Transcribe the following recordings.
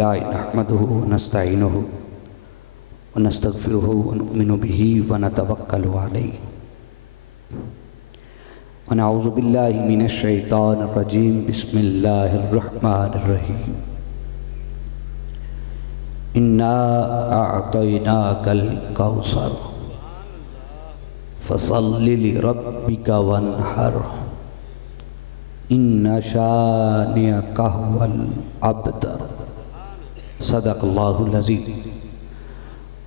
अल्हम्दुलिल्लाहि नहमदुहु व नस्तईनुहु व नस्तगफिरुहु व नुमिनु बिही व नतवक्कलु अलैहि व नऊज़ु बिल्लाहि मिनश शैतानिर रजीम। बिस्मिल्लाहिर रहमानिर रहीम। इन्ना अअतैनाकल कौसर फसल्लि लिरब्बिका वन्हर इन्ना शानिअका हुवल अब्तर। सदक़ल्लाहुल अज़ीज़।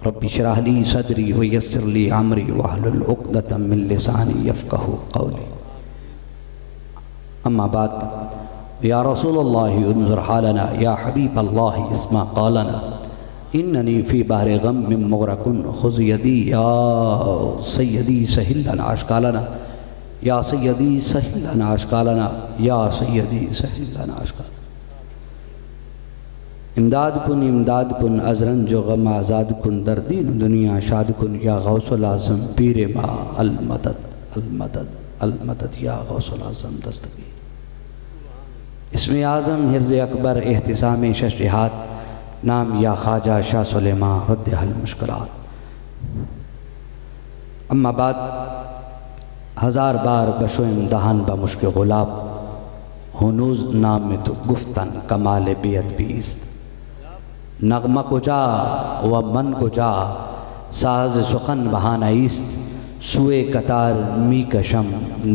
रब्बि इश्रह ली सदरी व यस्सिर ली अमरी वहलुल उक़दतम मिन लिसानी यफ़क़हू क़ौली। अम्मा बाद, या रसूलल्लाह उन्ज़ुर हालना या हबीबल्लाह इस्मा क़ौलना इन्ननी फ़ी बहरि ग़म्मिन मुग़रक़ुन ख़ुज़ यदी या सय्यदी सहिल लना अश्कालना या सय्यदी सहिल लना अश्कालना या सय्यदी सहिल लना अश्कालना। इमदाद कुन अज़रन जो गम आज़ाद कुन दर्दीन दुनिया शाद कुन या गौसुल आज़म पीर मा अल मदद अल मदद अल मदद या गौसुल आज़म दस्तगीर। इसमें आज़म हिर्ज़ अकबर एहतिसाम शशरिहात नाम या ख्वाजा शाह सुलेमान रद्द हल मुश्किलात। अम्मा बाद, हज़ार बार बशोम दहान ब मुश्क गुलाब हुनूज नाम में तो गुफ्तन कमाल बेअद बीस्त। नगमा को जा व मन को जा साज सुखन बहाना ईस्त सुए कतार मी कशम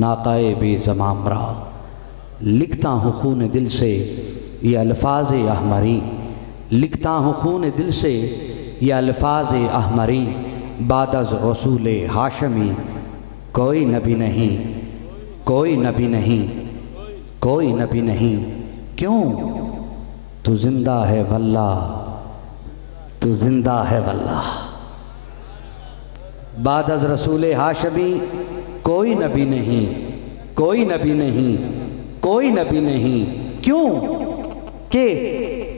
नाकाए बे ज़मामरा। लिखता हूँ खून दिल से ये अल्फाज अहमरी, लिखता हूँ खून दिल से ये अल्फाज अहमरी। बादज़ रसूल हाशमी कोई नबी नहीं, कोई नबी नहीं, कोई नबी नहीं। क्यों? तू जिंदा है वल्लाह, तू जिंदा है वल्लाह। बादज़ रसूल हाशमी कोई नबी नहीं, कोई नबी नहीं, कोई नबी नहीं। क्यों? के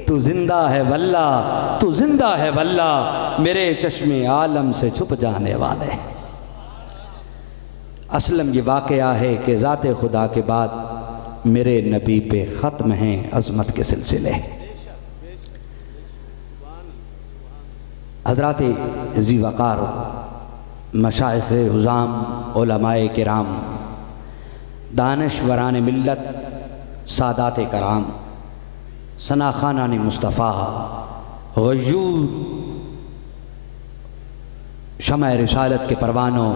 तू जिंदा है वल्लाह, तू जिंदा है वल्लाह। मेरे चश्मे आलम से छुप जाने वाले। असलम ये वाक़या है कि ज़ाते खुदा के बाद मेरे नबी पे ख़त्म हैं अज़मत के सिलसिले। हज़रात ज़ी वक़ार मशाइख़ उज़ाम उलमाए किराम दानश्वरान मिल्लत सादात कराम सनाखानान मुस्तफ़ा गयूर शमअ रिसालत के परवानों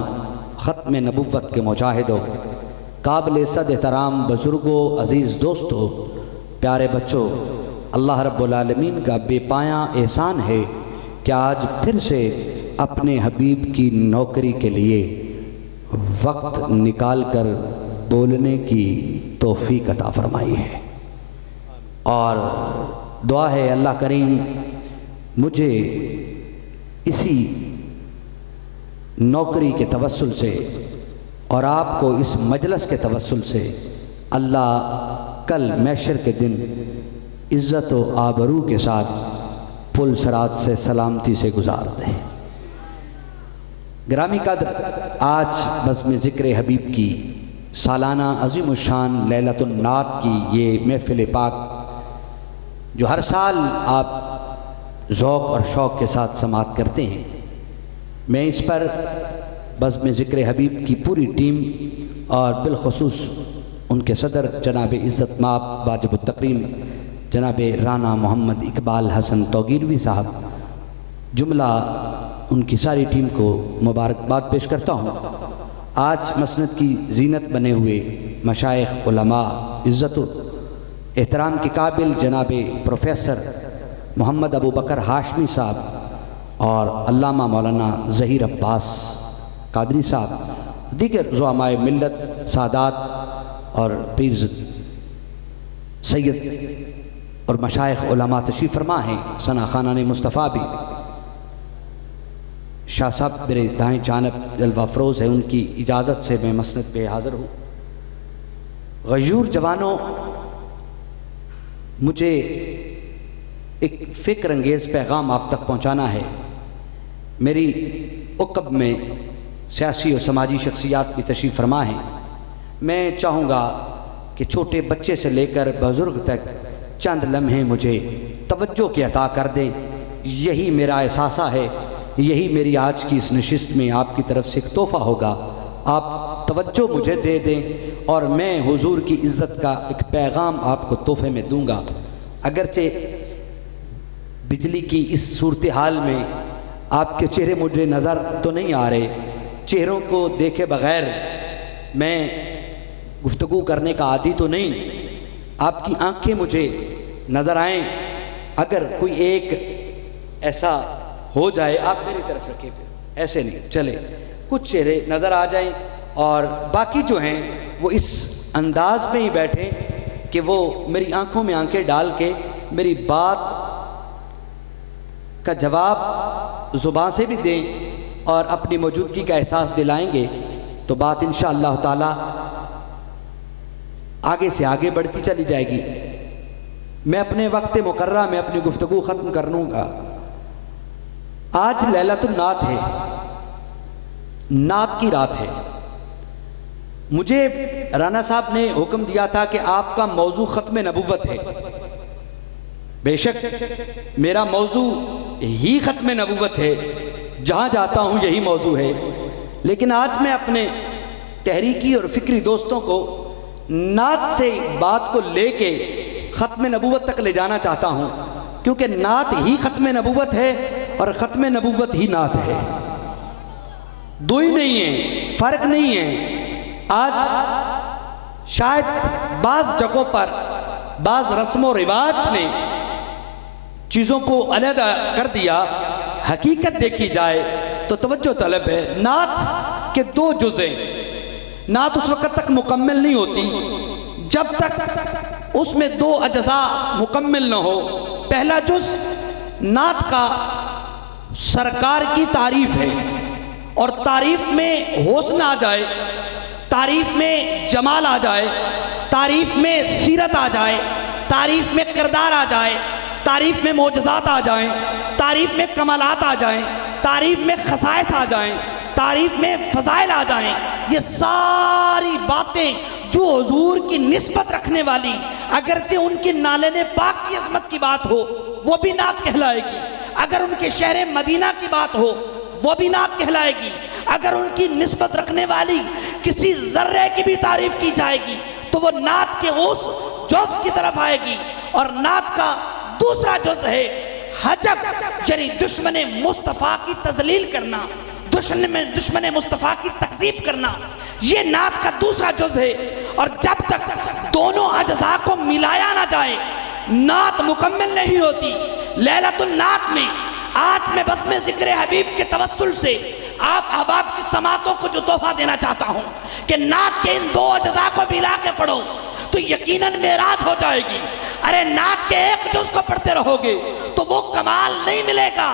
ख़त्म नबुव्वत के मुजाहिदों काबिल इज़्ज़त एहतराम बुज़ुर्गों अज़ीज़ दोस्तों प्यारे बच्चों, अल्लाह रब्बुल आलमीन का बेपाया एहसान है कि आज फिर से अपने हबीब की नौकरी के लिए वक्त निकाल कर बोलने की तौफ़ीक़ अता फ़रमाई है। और दुआ है अल्लाह करीम मुझे इसी नौकरी के तवस्सुल से और आपको इस मजलिस के तवस्सुल से अल्लाह कल महशर के दिन इज़्ज़त व आबरू के साथ पुल सरात से सलामती से गुजार दे। ग्रामी कद्र, आज बज़्म ज़िक्र हबीब की सालाना अज़ीमुश्शान लैलतुन नात की ये महफ़िल पाक जो हर साल आप ज़ौक़ और शौक़ के साथ समाअत करते हैं, मैं इस पर बज़्म ज़िक्र हबीब की पूरी टीम और बिलख़ुसूस उनके सदर जनाब इज़्ज़त माब वाजिब तकरीम जनाब राना मोहम्मद इकबाल हसन तौगीरवी साहब जुमला उनकी सारी टीम को मुबारकबाद पेश करता हूँ। आज मसनद की जीनत बने हुए मशाइख़ उलमा इज़्ज़त एहतराम के काबिल जनाब प्रोफेसर मोहम्मद अबू बकर हाशमी साहब और अल्लामा मौलाना ज़हीर अब्बास कादरी साहब, दीगर ज़ुआमाए मिल्लत सादात और पीर सैयद और मशाइख़ उलमा तशरीफ़ फरमा हैं। सनाखानान मुस्तफ़ा भी शाह साहब मेरे दाएँ जानब जलवा अफरोज़ है, उनकी इजाज़त से मैं मसनद पे हाज़िर हूँ। गयूर जवानों, मुझे एक फ़िक्र अंगेज़ पैगाम आप तक पहुँचाना है। मेरी उक़ब में सियासी और समाजी शख्सियात की तशरीफ़ फरमा है। मैं चाहूँगा कि छोटे बच्चे से लेकर बुज़ुर्ग तक चंद लम्हे मुझे तवज्जो की अता कर दे। यही मेरा एहसासा है, यही मेरी आज की इस नशिस्त में आपकी तरफ से एक तोहफ़ा होगा। आप तवज्जो मुझे दे दें और मैं हुजूर की इज़्ज़त का एक पैगाम आपको तोहफे में दूंगा। अगरचे बिजली की इस सूरत हाल में आपके चेहरे मुझे नज़र तो नहीं आ रहे, चेहरों को देखे बग़ैर मैं गुफ्तगू करने का आदी तो नहीं, आपकी आंखें मुझे नज़र आएँ। अगर कोई एक ऐसा हो जाए, आप मेरी तरफ रखें, फिर ऐसे नहीं चले, कुछ चेहरे नज़र आ जाएं और बाकी जो हैं वो इस अंदाज में ही बैठे कि वो मेरी आंखों में आंखें डाल के मेरी बात का जवाब ज़ुबान से भी दें और अपनी मौजूदगी का एहसास दिलाएंगे तो बात इंशाअल्लाह ताला आगे से आगे बढ़ती चली जाएगी। मैं अपने वक्त मुकर्रा में अपनी गुफ्तगू ख़त्म कर लूँगा। आज लैलतुन नात है, नात की रात है। मुझे राना साहब ने हुक्म दिया था कि आपका मौजू ख़त्म नबुव्वत है। बेशक मेरा मौजू ही ख़त्म नबुव्वत है, जहाँ जाता हूँ यही मौजू है, लेकिन आज मैं अपने तहरीकी और फ़िक्री दोस्तों को नात से बात को लेके ख़त्म नबुव्वत तक ले जाना चाहता हूँ, क्योंकि नात ही ख़त्म नबुव्वत है और ख़त्म नबुव्वत ही नात है। दो ही नहीं है, फ़र्क नहीं है। आज शायद बाज़ जगहों पर बाज़ रस्म व रिवाज ने चीज़ों को अलहदा कर दिया। हकीकत देखी जाए तो तवज्जो तलब है। नात के दो जुज़ हैं। नात उस वक़्त तक मुकम्मल नहीं होती जब तक उसमें दो अज्जा मुकम्मल न हो। पहला जुज़ नात का सरकार की तारीफ है, और तारीफ में हुस्न आ जाए, तारीफ में जमाल आ जाए, तारीफ में सीरत आ जाए, तारीफ में किरदार आ जाए, तारीफ में मोजज़ात आ जाएं, तारीफ में कमालात आ जाएं, तारीफ में खसाइस आ जाएं, तारीफ में फ़ज़ाइल आ जाएं। ये सारी बातें जो हुजूर की निस्बत रखने वाली, अगरचे उनके नाले पाक की अज़मत की बात हो वो भी नात कहलाएगी। अगर उनके शहर मदीना की बात हो वो भी नात कहलाएगी। अगर उनकी निस्बत रखने वाली किसी ज़र्रे की भी तारीफ की जाएगी तो वो नात के उस जुज़ की तरफ आएगी। और नात का दूसरा जुज़ है हजब, यानी दुश्मन मुस्तफ़ा की तज़लील करना, दुश्मन मुस्तफ़ा की तकज़ीब करना, ये नात का दूसरा जुज़ है। और जब तक दोनों अज्जा को मिलाया ना जाए नात मुकम्मल नहीं होती। लैलतुन नात में आज मैं बस में ज़िक्र हबीब के तवस्सुल से आप अहबाब की समातों को जो तोहफा देना चाहता हूँ कि नात के इन दो अज्जा को मिला के पढ़ो तो यकीनन मेराज हो जाएगी। अरे नात के एक जुज़ को पढ़ते रहोगे तो वो कमाल नहीं मिलेगा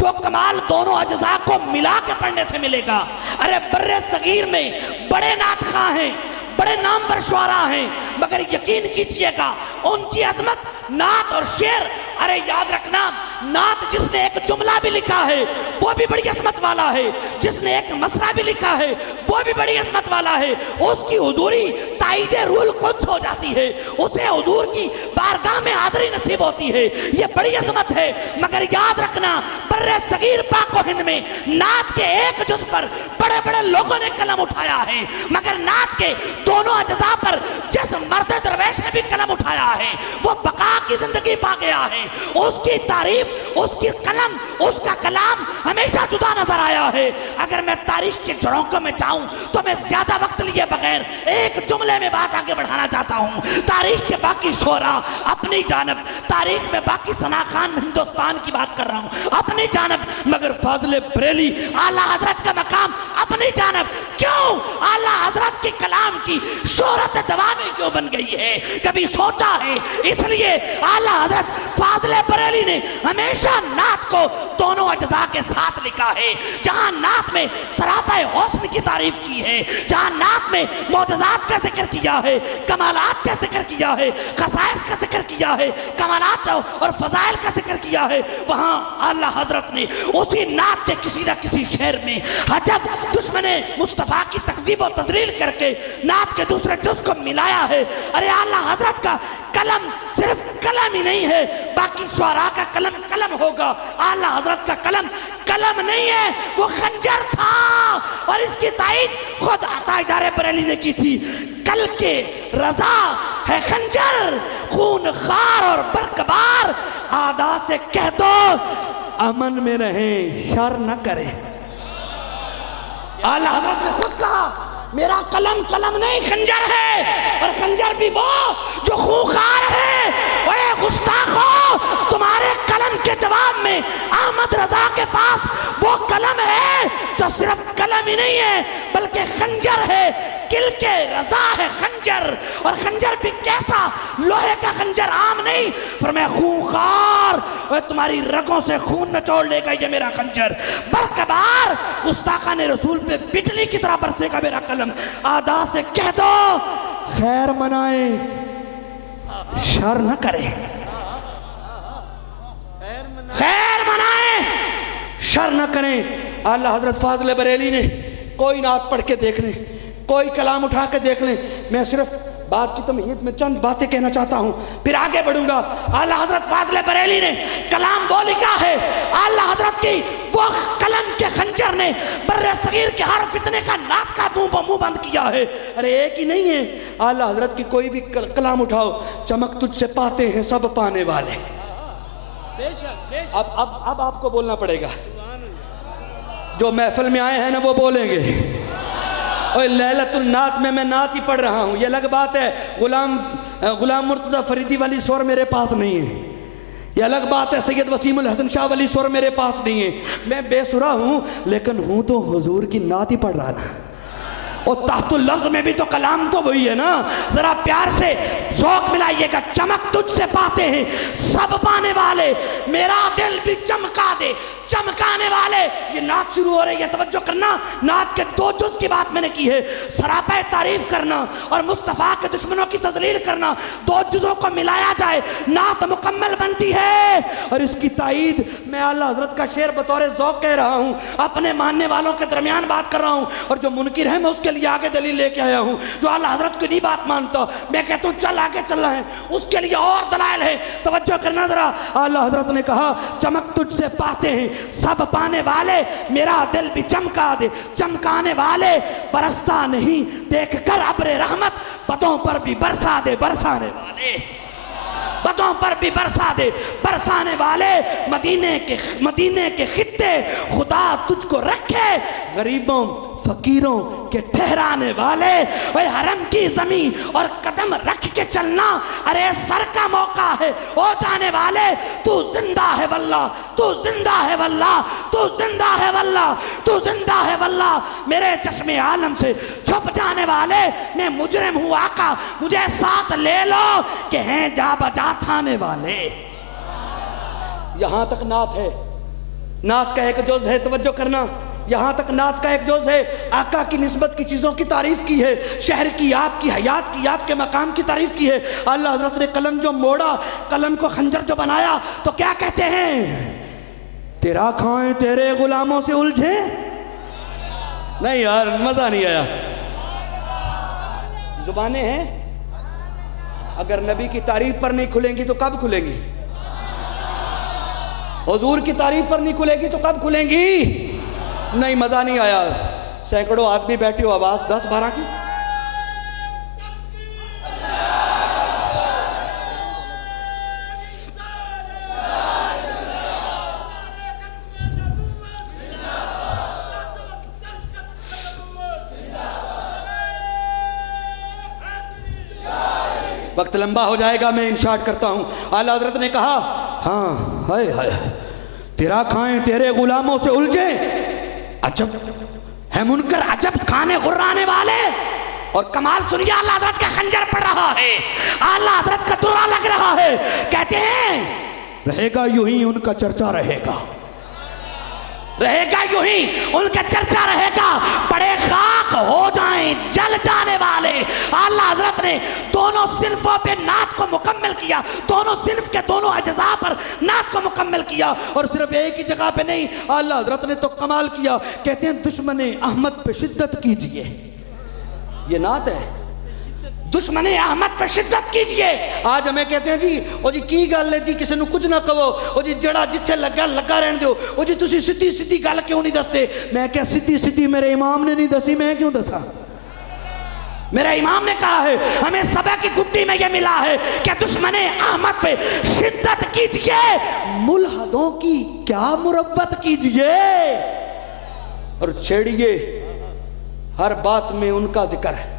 जो कमाल दोनों अज्जा को मिला के पढ़ने से मिलेगा। अरे बर्रे सगीर में बड़े नात खां हैं, बड़े नाम पर शुआरा हैं, मगर यकीन कीजिएगा उनकी अजमत नात और शेर, अरे याद रखना नात जिसने एक जुमला भी लिखा है वो भी बड़ी अजमत वाला है, जिसने एक मसरा भी लिखा है वो भी बड़ी अजमत वाला है। उसकी हुजूरी ताईदे रूल कुद्स हो जाती है, उसे हुजूर की बारगाह में हाज़री नसीब होती है। ये बड़ी अजमत है। मगर याद रखना बर्रे सगीर पाक व हिंद में नात के एक जुज़ पर बड़े बड़े लोगों ने कलम उठाया है, मगर नात के दोनों अज्जा पर जिस मर्द दरवेश ने भी कलम उठाया है वो बका की जिंदगी पा गया है। उसकी तारीफ, उसकी कलम, उसका कलाम हमेशा जुदा नजर आया है। अगर मैं तारीख के झरोकों में जाऊं तो मैं ज्यादा वक्त लिए बगैर एक जुमले में बात आगे बढ़ाना चाहता हूं। तारीख के बाकी शोरा अपनी जानब, तारीख में बाकी सना खान हिंदुस्तान की बात कर रहा हूं अपनी जानब, मगर फाज़िल बरेली आला हजरत का मकाम अपनी जानब। क्यों आला हजरत के कलाम की शोहरत दवामी क्यों बन गई है, कभी सोचा है? इसलिए आला हजरत फाज़िल बरेली ने हमेशा नात को दोनों अज्जा के साथ लिखा है। जहां नात में सरापाए हुस्न की तारीफ की है, जहां नात में मोजज़ात का जिक्र किया है, कमालात का जिक्र किया है, खसाइस का जिक्र किया है, कमालात और फजाइल का जिक्र किया है, वहां आला हजरत ने उसी नात के किसी न किसी शेर में हजब दुश्मन मुस्तफ़ा की तकज़ीब और तज़लील करके नात के दूसरे जुज़ को मिलाया है। अरे आला हजरत का कलम सिर्फ कलम ही नहीं है, बाकी शुअरा का कलम कलम होगा, आला हजरत का कलम कलम नहीं है, वो खंजर था। और इसकी तायीद खुद अताईदार बरेली ने की थी। कल के रजा है खंजर, खून खार और बरकबार, आदा से कह दो अमन में रहें, शर न करें। आला हजरत ने खुद कहा मेरा कलम कलम नहीं खंजर है, और खंजर भी वो जो खूंखार है। ओए गुस्ताखो, तुम्हारे कलम के जवाब में अहमद रजा के पास वो कलम है जो सिर्फ कलम ही नहीं है बल्कि खंजर है। किल के रजा है खंजर, और खंजर भी कैसा, लोहे का खंजर, आम नहीं। फरमाया खूंखार, और तुम्हारी रगों से खून निचोड़ लेगा ये मेरा खंजर। बरकबार, गुस्ताखा ने रसूल पे बिजली की तरह बरसेगा मेरा कलम। आदा से कह दो खैर मनाए, शर न करे। खैर मनाए, शर न करें। आला हजरत फाजिल बरेली ने कोई नात पढ़ के देख लें, कोई कलाम उठा के देख लें। मैं सिर्फ बात की तमहीद में चंद बातें कहना चाहता हूं, फिर आगे बढ़ूंगा। आला हजरत फाजिल बरेली ने कलाम वो लिखा है, आला हजरत की वो कलम के खंजर ने बर्रे सगीर के हर फितने का नात का मुंह बंद किया है। अरे एक ही नहीं है, आला हजरत की कोई भी कलाम उठाओ, चमक तुझसे पाते हैं सब पाने वाले। अब आपको बोलना पड़ेगा, जो महफिल में आए हैं ना वो बोलेंगे। और लैलतुल नात में मैं नात ही पढ़ रहा हूँ, ये अलग बात है। गुलाम मुर्तज़ा फरीदी वाली स्वर मेरे पास नहीं है, ये अलग बात है। सैयद वसीमुल हसन शाह वाली स्वर मेरे पास नहीं है। मैं बेसुरा हूँ लेकिन हूँ तो हुजूर की नात ही पढ़ रहा ना। और ताहतुल लफ्ज़ में भी तो कलाम तो वही है ना। जरा प्यार से शौक मिलाइएगा। चमक तुझसे पाते हैं सब पाने वाले, मेरा दिल भी चमका दे चमकाने वाले। ये नात शुरू हो रही है, तवज्जो करना। नात के दो जुज की बात मैंने की है, सरापा तारीफ करना और मुस्तफ़ा के दुश्मनों की तजलील करना। दो जुजों को मिलाया जाए नात मुकम्मल बनती है। और इसकी ताईद मैं आला हजरत का शेर बतौर ज़ौक़ कह रहा हूँ, अपने मानने वालों के दरमियान बात कर रहा हूँ। और जो मुनकिर है मैं उसके लिए आगे दलील लेके आया हूँ। जो आला हजरत की नहीं बात मानता, मैं कहता हूँ चल आगे चल रहे हैं, उसके लिए और दलाइल है। तवज्जो करना जरा। आला हजरत ने कहा चमक तुझसे पाते हैं सब पाने वाले, मेरा दिल भी चमका दे चमकाने वाले। बरसता नहीं देख कर अब्रे रहमत, बतों पर भी बरसा दे बरसाने वाले। बतों पर भी बरसा दे बरसाने वाले। मदीने के खित्ते खुदा तुझको रखे, गरीबों फकीरों के ठहराने वाले। वही हरम की जमीन और कदम रख के चलना, अरे सर का मौका है ओ जाने वाले। तू जिंदा है वल्लाह, तू जिंदा है वल्लाह, तू जिंदा है वल्लाह, तू जिंदा है वल्लाह। मेरे चश्मे आलम से छुप जाने वाले, मैं मुजरिम हूँ आका, मुझे साथ ले लो कि हैं जा बजा थाने वाले। यहां तक नात है, नात का एक जुज़ है। तवज्जो करना, यहाँ तक नात का एक जोज है। आका की निस्बत की चीज़ों की तारीफ की है, शहर की, आपकी हयात की, आपके मकाम की तारीफ की है। अल्लाह हज़रत ने कलम जो मोड़ा, कलम को खंजर जो बनाया, तो क्या कहते हैं? तेरा खाएं तेरे गुलामों से उलझे। नहीं यार मज़ा नहीं आया। जुबानें हैं, अगर नबी की तारीफ पर नहीं खुलेंगी तो कब खुलेंगी? हुजूर की तारीफ पर नहीं खुलेगी तो कब खुलेंगी? नहीं मजा नहीं आया। सैकड़ों आदमी बैठे हो, आवाज 10-12 की। वक्त लंबा हो जाएगा, मैं इन शॉर्ट करता हूं। आला हज़रत ने कहा हाँ हाय हाय, तेरा खाएं तेरे गुलामों से उलझे, अजब है मुनकर अजब खाने गुर्राने वाले। और कमाल सुनिए, आला हज़रत का खंजर पड़ रहा है, आला हज़रत का दुर्रा लग रहा है। कहते हैं रहेगा यूं ही उनका चर्चा रहेगा, रहेगा यूं ही उनका चर्चा रहेगा। बड़े खाक हो जाएं जल जाने वाले। आला हज़रत ने दोनों सिल्फों पे नात को मुकम्मल किया, दोनों सिल्फ के दोनों अज्जा पर नात को मुकम्मल किया। और सिर्फ एक ही जगह पे नहीं, आला हज़रत ने तो कमाल किया। कहते हैं दुश्मन अहमद पे शिद्दत कीजिए, ये नात है। दुश्मन अहमद पे शिद्दत कीजिए। आज हमें कहते हैं जी ओ जी की गल है जी, किसी को कुछ ना कहो, ओ जी जड़ा जिथे लगा लगा रहने दो, ओ जी तुसी सीधी सीधी गल क्यों नहीं दसते? मैं क्या सीधी सीधी मेरे इमाम ने नहीं दसी, मैं क्यों दसा? मेरा इमाम ने कहा है, हमें सबा की गुट्टी में यह मिला है कि दुश्मन अहमद पे शिद्दत कीजिए, मुल्हदों की क्या मुरब्बत कीजिए और छेड़िए हर बात में उनका जिक्र है।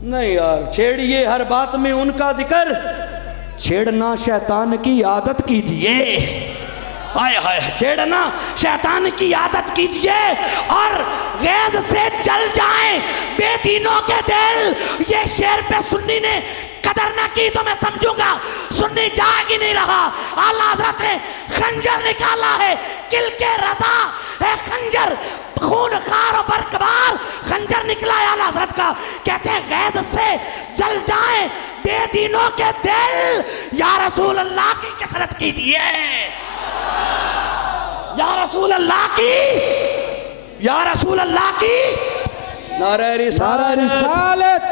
नहीं यार, छेड़िए हर बात में उनका जिक्र, छेड़ना शैतान की आदत कीजिए। हाय हाय, छेड़ना शैतान की आदत कीजिए और गैज से जल जाएं बेदीनों के दिल। ये शेर पे सुन्नी ने कदर ना की तो मैं समझूंगा सुन्नी जाग ही नहीं रहा। आला हज़रत ने खंजर निकाला है, किल के रजा है खंजर, खून खार और बरकबार खंजर निकला है आला हज़रत का। कहते हैं गैज से जल जाएं बेदीनों के दिल, या रसूल अल्लाह की कसरत कीजिए, या रसूल अल्लाह की, या रसूल अल्लाह की। नारे रिसालत,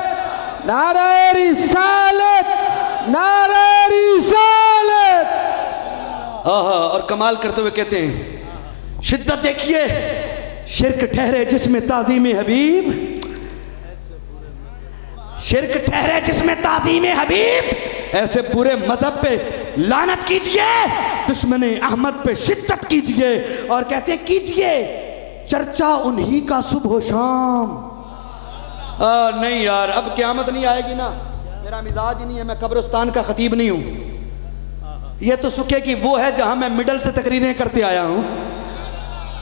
नारे रिसालत, नारे रिसालत। और कमाल करते हुए कहते हैं शिद्दत देखिए, शिरक ठहरे जिसमें ताज़ीम हबीब, शिरक ठहरे जिसमें ताज़ीम हबीब, ऐसे पूरे मजहब पे लानत कीजिए, दुश्मन अहमद पे शिद्दत कीजिए और कहते कीजिए चर्चा उन्हीं का सुबह शाम। नहीं यार, अब क़यामत नहीं आएगी ना, मेरा मिजाज ही नहीं है, मैं कब्रिस्तान का खतीब नहीं हूं। ये तो सुखे की वो है जहां मैं मिडल से तकरीरें करते आया हूं,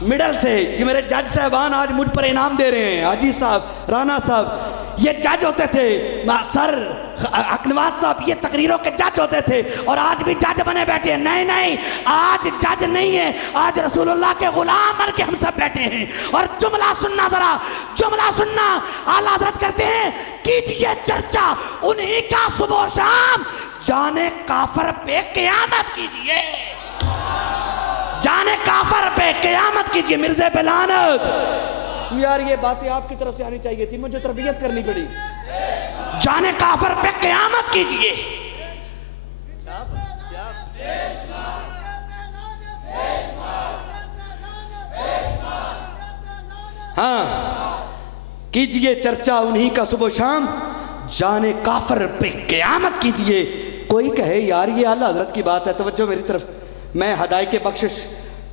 मिडल से। ये मेरे जज साहबान आज मुझ पर इनाम दे रहे हैं, हाजी साहब, राना साहब, ये जज होते थे, सर अकनवाज साहब ये तकरीरों के जज होते थे और आज भी जज बने बैठे हैं। नहीं नहीं, आज जज नहीं है, आज रसूलुल्लाह के गुलाम बन के हम सब बैठे हैं। और जुमला सुनना, जरा जुमला सुनना, आला हज़रत करते हैं कीजिए चर्चा उन्हीं का सुबह शाम, जाने काफर पे क़यामत कीजिए, जाने काफर पे क़यामत कीजिए, मिर्ज़े पे लानत। यार ये बातें आपकी तरफ से आनी चाहिए थी, मुझे तरबियत करनी पड़ी। जाने काफर पे क़यामत कीजिए। हाँ, कीजिए चर्चा उन्हीं का सुबह शाम, जाने काफर पे क़यामत कीजिए। कोई कहे यार ये आला हज़रत की बात है, तवज्जो मेरी तरफ, मैं हदायत के बख्शिश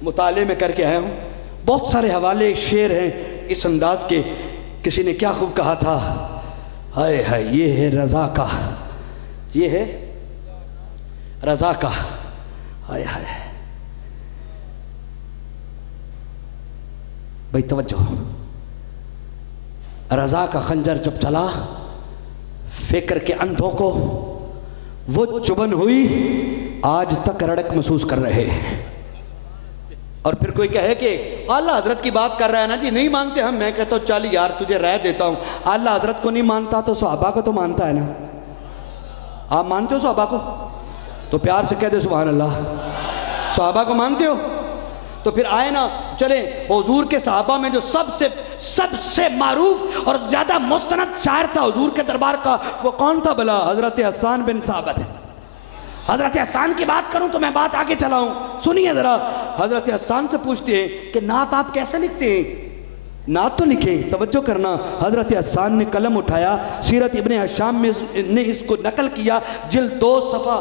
मुताले में करके आया हूँ, बहुत सारे हवाले शेर हैं इस अंदाज के। किसी ने क्या खूब कहा था, हाय हाय ये है रजा का, ये है रजा का, हाय हाय। भाई तवज्जो, रजा का खंजर जब चला फिक्र के अंधों को वो चुभन हुई, आज तक रड़क महसूस कर रहे हैं। और फिर कोई कहे कि आला हजरत की बात कर रहा है ना जी, नहीं मानते हम। मैं कहता हूँ चल यार तुझे राय देता हूँ, आला हजरत को नहीं मानता तो सहाबा को तो मानता है ना। आप मानते हो सहाबा को? तो प्यार से कह दे सुभान अल्लाह। सहाबा को मानते हो? तो फिर आए ना, चले हुजूर के सहाबा में जो सबसे मारूफ और ज्यादा मुस्तनद शायर था हुजूर के दरबार का, वो कौन था भला? हजरत हसन बिन साबित। हजरत हसन की बात करूं तो मैं बात आगे चलाऊं, सुनिए जरा। हजरत हसन से पूछते हैं कि नात आप कैसे लिखते हैं? नात तो लिखें, तवज्जो करना। हजरत हसन ने कलम उठाया, सीरत इब्ने हिशाम में ने इसको नकल किया, जिल्द 2 सफ़ा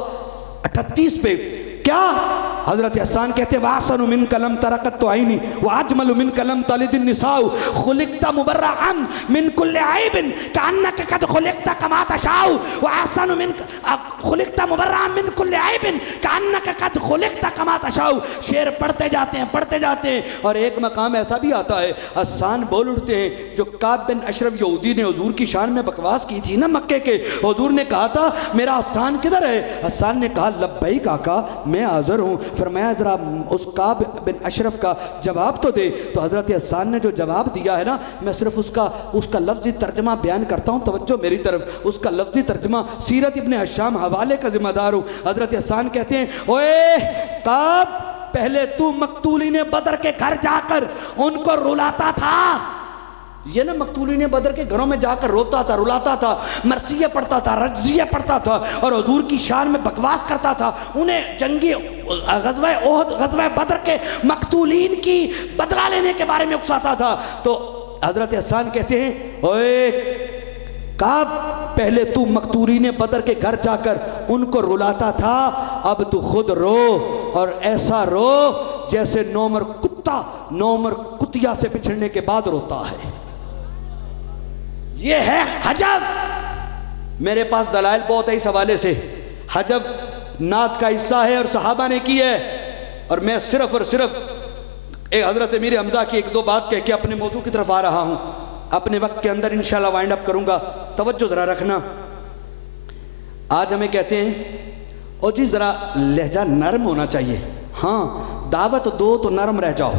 38 पे। क्या हजरत हसन कहते वासन मिन कलम तरकत तो आईनी व अजमल मिन कलम तलिदिन निसाउ खुलिकता मुबर्रअन मिन कुल्li आइबिन कान्नका कद खुलिकता कमा तशाउ व अहसन मिन खुलिकता मुबर्रअन मिन कुल्li आइबिन कान्नका कद खुलिकता कमा तशाउ। शेर पढ़ते जाते हैं और एक मकाम ऐसा भी आता है, हसन बोल उठते हैं, जो काब बिन अशरफ यहूदी ने हुजूर की शान में बकवास की थी ना मक्के के, हुजूर ने कहा था मेरा हसन किधर है? हसन ने कहा लब्बैक आका, मैं हाजिर हूँ। फरमाया जरा उस काब बिन अशरफ का जवाब तो दे। तो हजरत हसन ने जो जवाब दिया है ना, मैं सिर्फ उसका लफ्जी तर्जमा बयान करता हूँ, तवज्जो मेरी तरफ। उसका लफ्जी तर्जमा सीरत इब्ने हिशाम हवाले का जिम्मेदार हूँ। हजरत हसन कहते हैं, ओए काब, पहले तू मकतूलीन बदर के घर जाकर उनको रुलाता था, ये ना मकतूलीन बदर के घरों में जाकर रोता था, रुलाता था, मरसिया पढ़ता था, रजिया पढ़ता था और हुजूर की शान में बकवास करता था। उन्हें जंगी गज़वा ओहद, गज़वा बदर के मकतूलीन की बदला लेने के बारे में उकसाता था। तो हजरत हसन कहते हैं, ओए काब, पहले तू मकतूलीन बदर के घर जाकर उनको रुलाता था, अब तू खुद रो और ऐसा रो जैसे नौमर कुत्ता नौमर कुतिया से बिछड़ने के बाद रोता है। ये है हजब। मेरे पास दलाइल बहुत है इस हवाले से। हजब नात का हिस्सा है और सहाबा ने की है, और मैं सिर्फ और सिर्फ एक हजरत मीर हमजा की एक दो बात कह के अपने मौजू की तरफ आ रहा हूं। अपने वक्त के अंदर इंशाल्लाह वाइंड अप करूंगा, तवज्जो जरा रखना। आज हमें कहते हैं ओ जी जरा लहजा नरम होना चाहिए। हाँ, दावत दो तो नरम रह जाओ,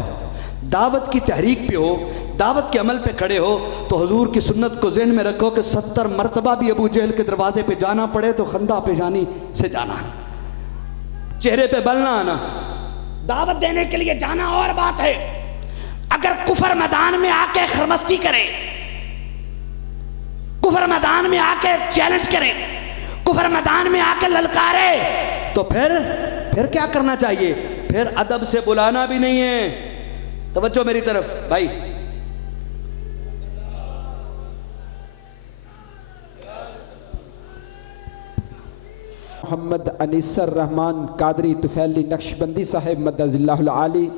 दावत की तहरीक पे हो, दावत के अमल पे खड़े हो तो हुजूर की सुन्नत को ज़हन में रखो कि 70 मरतबा भी अबू जहल के दरवाजे पे जाना पड़े तो खंदा पेशानी से जाना, चेहरे पे बल ना आना। दावत देने के लिए जाना और बात है, अगर कुफर मैदान में आके खरमस्ती करे, कुफर मैदान में आके चैलेंज करे, कुफर मैदान में आके ललकारे, तो फिर क्या करना चाहिए? फिर अदब से बुलाना भी नहीं है। तवज्जो मेरी तरफ भाई। मोहम्मद अनीसर रहमान कादरी तुफैली नक्शबंदी साहिब मदजिल्लाहुल आली,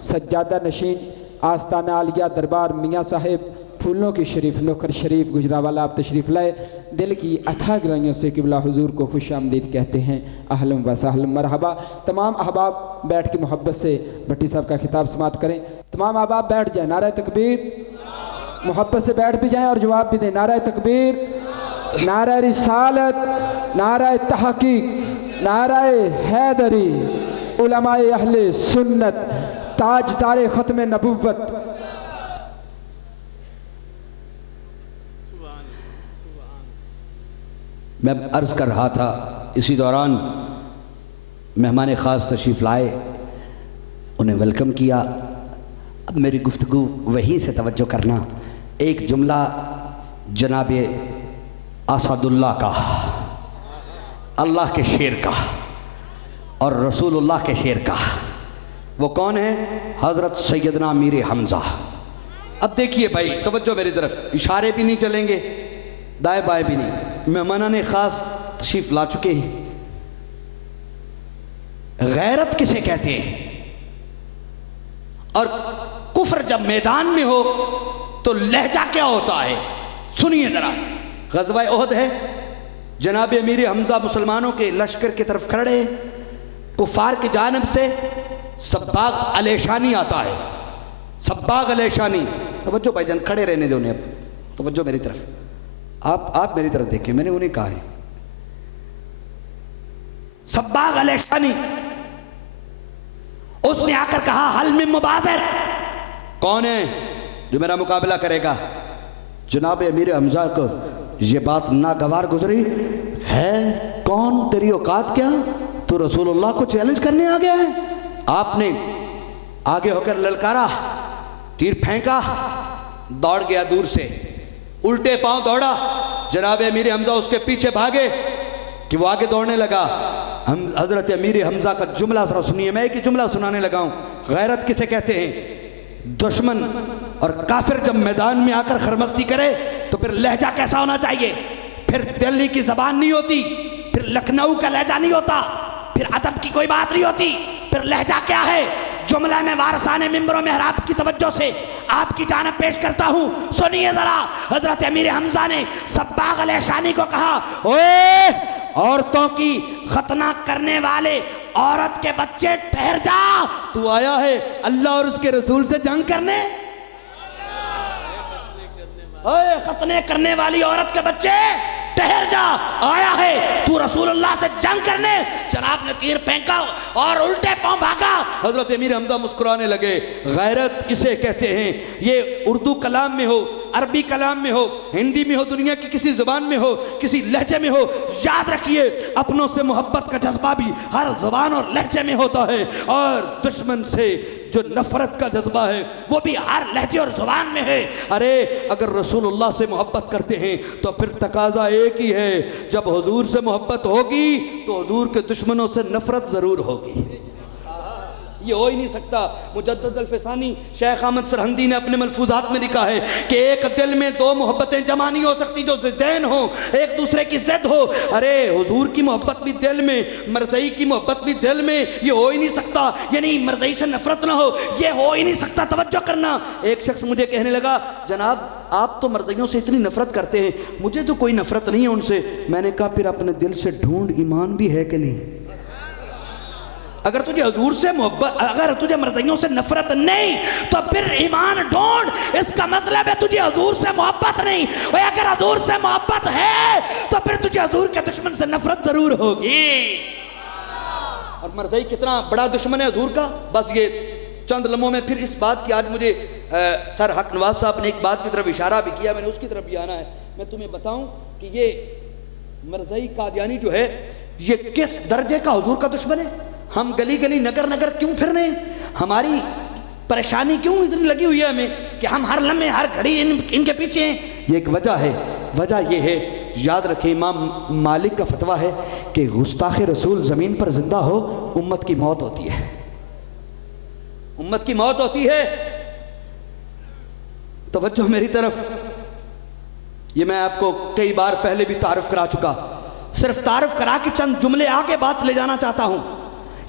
सज्जादा नशीन आस्ताना आलिया दरबार मियाँ साहिब फूलों की शरीफ नौकर शरीफ गुजरावाला आप तशरीफ़ लाए। दिल की अथाह गहराइयों से किबला हुजूर को खुश आमदीद कहते हैं। अहलम व सहलम मरहबा। तमाम अहबाब बैठ के मोहब्बत से भट्टी साहब का खिताब समाप्त करें। तमाम अहबाब बैठ जाए, नारा तकबीर, मोहब्बत से बैठ भी जाएं और जवाब भी दें। नारा तकबीर, नारा रिसालत, नारा तहकीक, नारा हैदरी, उलमाए अहले सुन्नत, ताजदार ख़त्म नबुव्वत। मैं अर्ज़ कर रहा था, इसी दौरान मेहमान ख़ास तशरीफ़ लाए, उन्हें वेलकम किया। अब मेरी गुफ्तगू वहीं से तवज्जो करना। एक जुमला जनाब असदुल्लाह का, अल्लाह के शेर का और रसूलुल्लाह के शेर का। वो कौन है? हज़रत सैयदना मीर हमज़ा। अब देखिए भाई, तवज्जो मेरी तरफ, इशारे भी नहीं चलेंगे, दाएं बाएं भी नहीं। मेहमाना ने ख़ास तशरीफ़ ला चुके हैं। गैरत किसे कहते हैं? और कुफ्र जब मैदान में हो तो लहजा क्या होता है? सुनिए जरा। ग़ज़वा ओहद है, जनाब अमीर हमज़ा मुसलमानों के लश्कर की तरफ खड़े, कुफ़ार की जानिब से सब्बाग अलेशानी आता है। सब्बाग अलेशानी, तवज्जो भाईजान, खड़े रहने दो उन्हें। अब तवज्जो मेरी तरफ, आप मेरी तरफ देखें, मैंने उन्हें कहा है। सब्बाग अलेशानी, उसने आकर कहा हल मिन मुबाज़िर, कौन है जो मेरा मुकाबला करेगा? जनाब अमीर हमज़ा को ये बात नागवार गुजरी है, कौन, तेरी औकात क्या, तू रसूलुल्लाह को चैलेंज करने आ गया है? आपने आगे होकर ललकारा, तीर फेंका, दौड़ गया दूर से, उल्टे पांव दौड़ा। जनाब अमीर हमज़ा उसके पीछे भागे कि वो आगे दौड़ने लगा। हम हजरत अमीर हमज़ा का जुमला जरा सुनिए, मैं एक ही जुमला सुनाने लगा हूं। गैरत किसे कहते हैं? दुश्मन और काफिर जब मैदान में आकर खरमस्ती करे तो फिर लहजा कैसा होना चाहिए? फिर दिल्ली की जबान नहीं होती, फिर लखनऊ का लहजा नहीं होता, फिर अदब की कोई बात नहीं होती, फिर लहजा क्या है? जुमला में वारसाने मिंबरों में हराब की तवज्जो से आपकी जानब पेश करता हूं, सुनिए जरा। हजरत अमीर हमज़ा ने सब्बाग अलेशानी को कहा, ओए औरतों की खतना करने वाले औरत के बच्चे, ठहर जा, तू आया है अल्लाह और उसके रसूल से जंग करने? ओए खतने करने वाली औरत के बच्चे, ठहर जा, आया है तू रसूलुल्लाह से जंग करने? जनाब ने तीर फेंका और उल्टे पांव भागा। हजरत अमीर हमज़ा मुस्कुराने लगे। गैरत इसे कहते हैं, ये उर्दू कलाम में हो अरबी कलाम में हो, हिंदी में हो, दुनिया की किसी जुबान में हो, किसी लहजे में हो, याद रखिए अपनों से मोहब्बत का जज्बा भी हर जुबान और लहजे में होता है, और दुश्मन से जो नफरत का जज्बा है वो भी हर लहजे और जुबान में है। अरे अगर रसूलुल्लाह से मोहब्बत करते हैं तो फिर तकाजा एक ही है, जब हुजूर से मोहब्बत होगी तो हुजूर के दुश्मनों से नफरत जरूर होगी। ये हो ही नहीं सकता। मुजद्दद अल-फ़सानी शेख अहमद सरहंदी ने अपने मलफूजात में लिखा है कि एक दिल में दो मोहब्बतें जमा नहीं हो सकती जो ज़िद्दैन हो, एक दूसरे की ज़िद हो। अरे हुजूर की मोहब्बत भी दिल में, मरज़ई की मोहब्बत भी दिल में, ये हो ही नहीं सकता। यानी मरज़ई से नफरत ना हो, ये हो ही नहीं सकता। तवज्जो करना। एक शख्स मुझे कहने लगा, जनाब आप तो मरज़इयों से इतनी नफरत करते हैं, मुझे तो कोई नफरत नहीं है उनसे। मैंने कहा फिर अपने दिल से ढूंढ, ईमान भी है कि नहीं? अगर तुझे हुजूर से मोहब्बत, अगर तुझे मरज़इयों से नफरत नहीं तो फिर ईमान ढूंढ। इसका मतलब है तुझे हुजूर से मोहब्बत नहीं, और अगर हुजूर से मोहब्बत है तो फिर तुझे हुजूर के दुश्मन से नफरत जरूर होगी। और मरज़ई कितना बड़ा दुश्मन है हुजूर का, बस ये चंद लम्हों में फिर इस बात की, आज मुझे सर हक नवाज साहब ने एक बात की तरफ इशारा भी किया, मैंने उसकी तरफ भी आना है। मैं तुम्हें बताऊं कि ये मरज़ई कादियानी जो है ये किस दर्जे का हुजूर का दुश्मन है। हम गली गली नगर नगर क्यों फिर रहे हैं? हमारी परेशानी क्यों इतनी लगी हुई है हमें कि हम हर लम्हे हर घड़ी इनके पीछे हैं? ये एक वजह है। वजह ये है, याद रखें, इमाम मालिक का फतवा है कि गुस्ताख रसूल जमीन पर जिंदा हो उम्मत की मौत होती है, उम्मत की मौत होती है। तवज्जो मेरी तरफ, ये मैं आपको कई बार पहले भी तारुफ करा चुका, सिर्फ तारुफ करा के चंद जुमले आगे बात ले जाना चाहता हूं।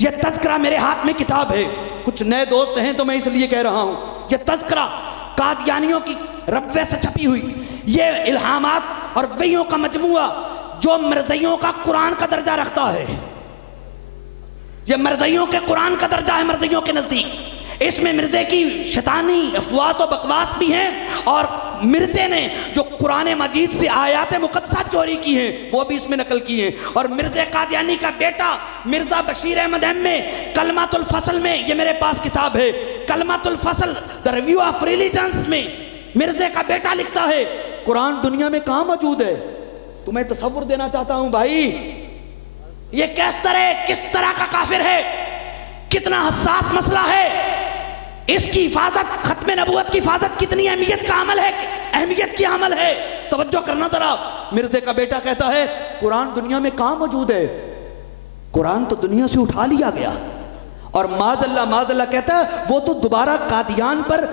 यह तज़किरा मेरे हाथ में किताब है, कुछ नए दोस्त हैं तो मैं इसलिए कह रहा हूं। यह तज़किरा कादियानियों की रब्वे से छपी हुई, ये इल्हामात और वहियों का मजमुआ जो मरज़इयों का कुरान का दर्जा रखता है। यह मरज़इयों के कुरान का दर्जा है मरज़इयों के नजदीक। इसमें मिर्जे की शैतानी अफवाह तो बकवास भी हैं, और मिर्जे ने जो कुरान मजीद से आयात मुक़द्दसा चोरी की हैं वो भी इसमें नकल की हैं। और मिर्जे कादियानी का बेटा मिर्जा बशीर अहमद में कलमातुल फ़स्ल में, ये मेरे पास किताब है, कलमातुल फ़स्ल द रिव्यू ऑफ रिलीजन्स में मिर्जे का बेटा लिखता है कुरान दुनिया में कहां मौजूद है। तुम्हें तसव्वुर देना चाहता हूं भाई, ये किस तरह का काफिर है, कितना हसास मसला है। इसकी हिफाजत, खत्म नबूवत की हिफाजत कितनी अहमियत का अमल है, अहमियत की अमल है। तवज्जो करना जरा। मिर्जे का बेटा कहता है कुरान दुनिया में कहां मौजूद है, कुरान तो दुनिया से उठा लिया गया। और माज़अल्लाह कहता है वो तो दोबारा कादियान पर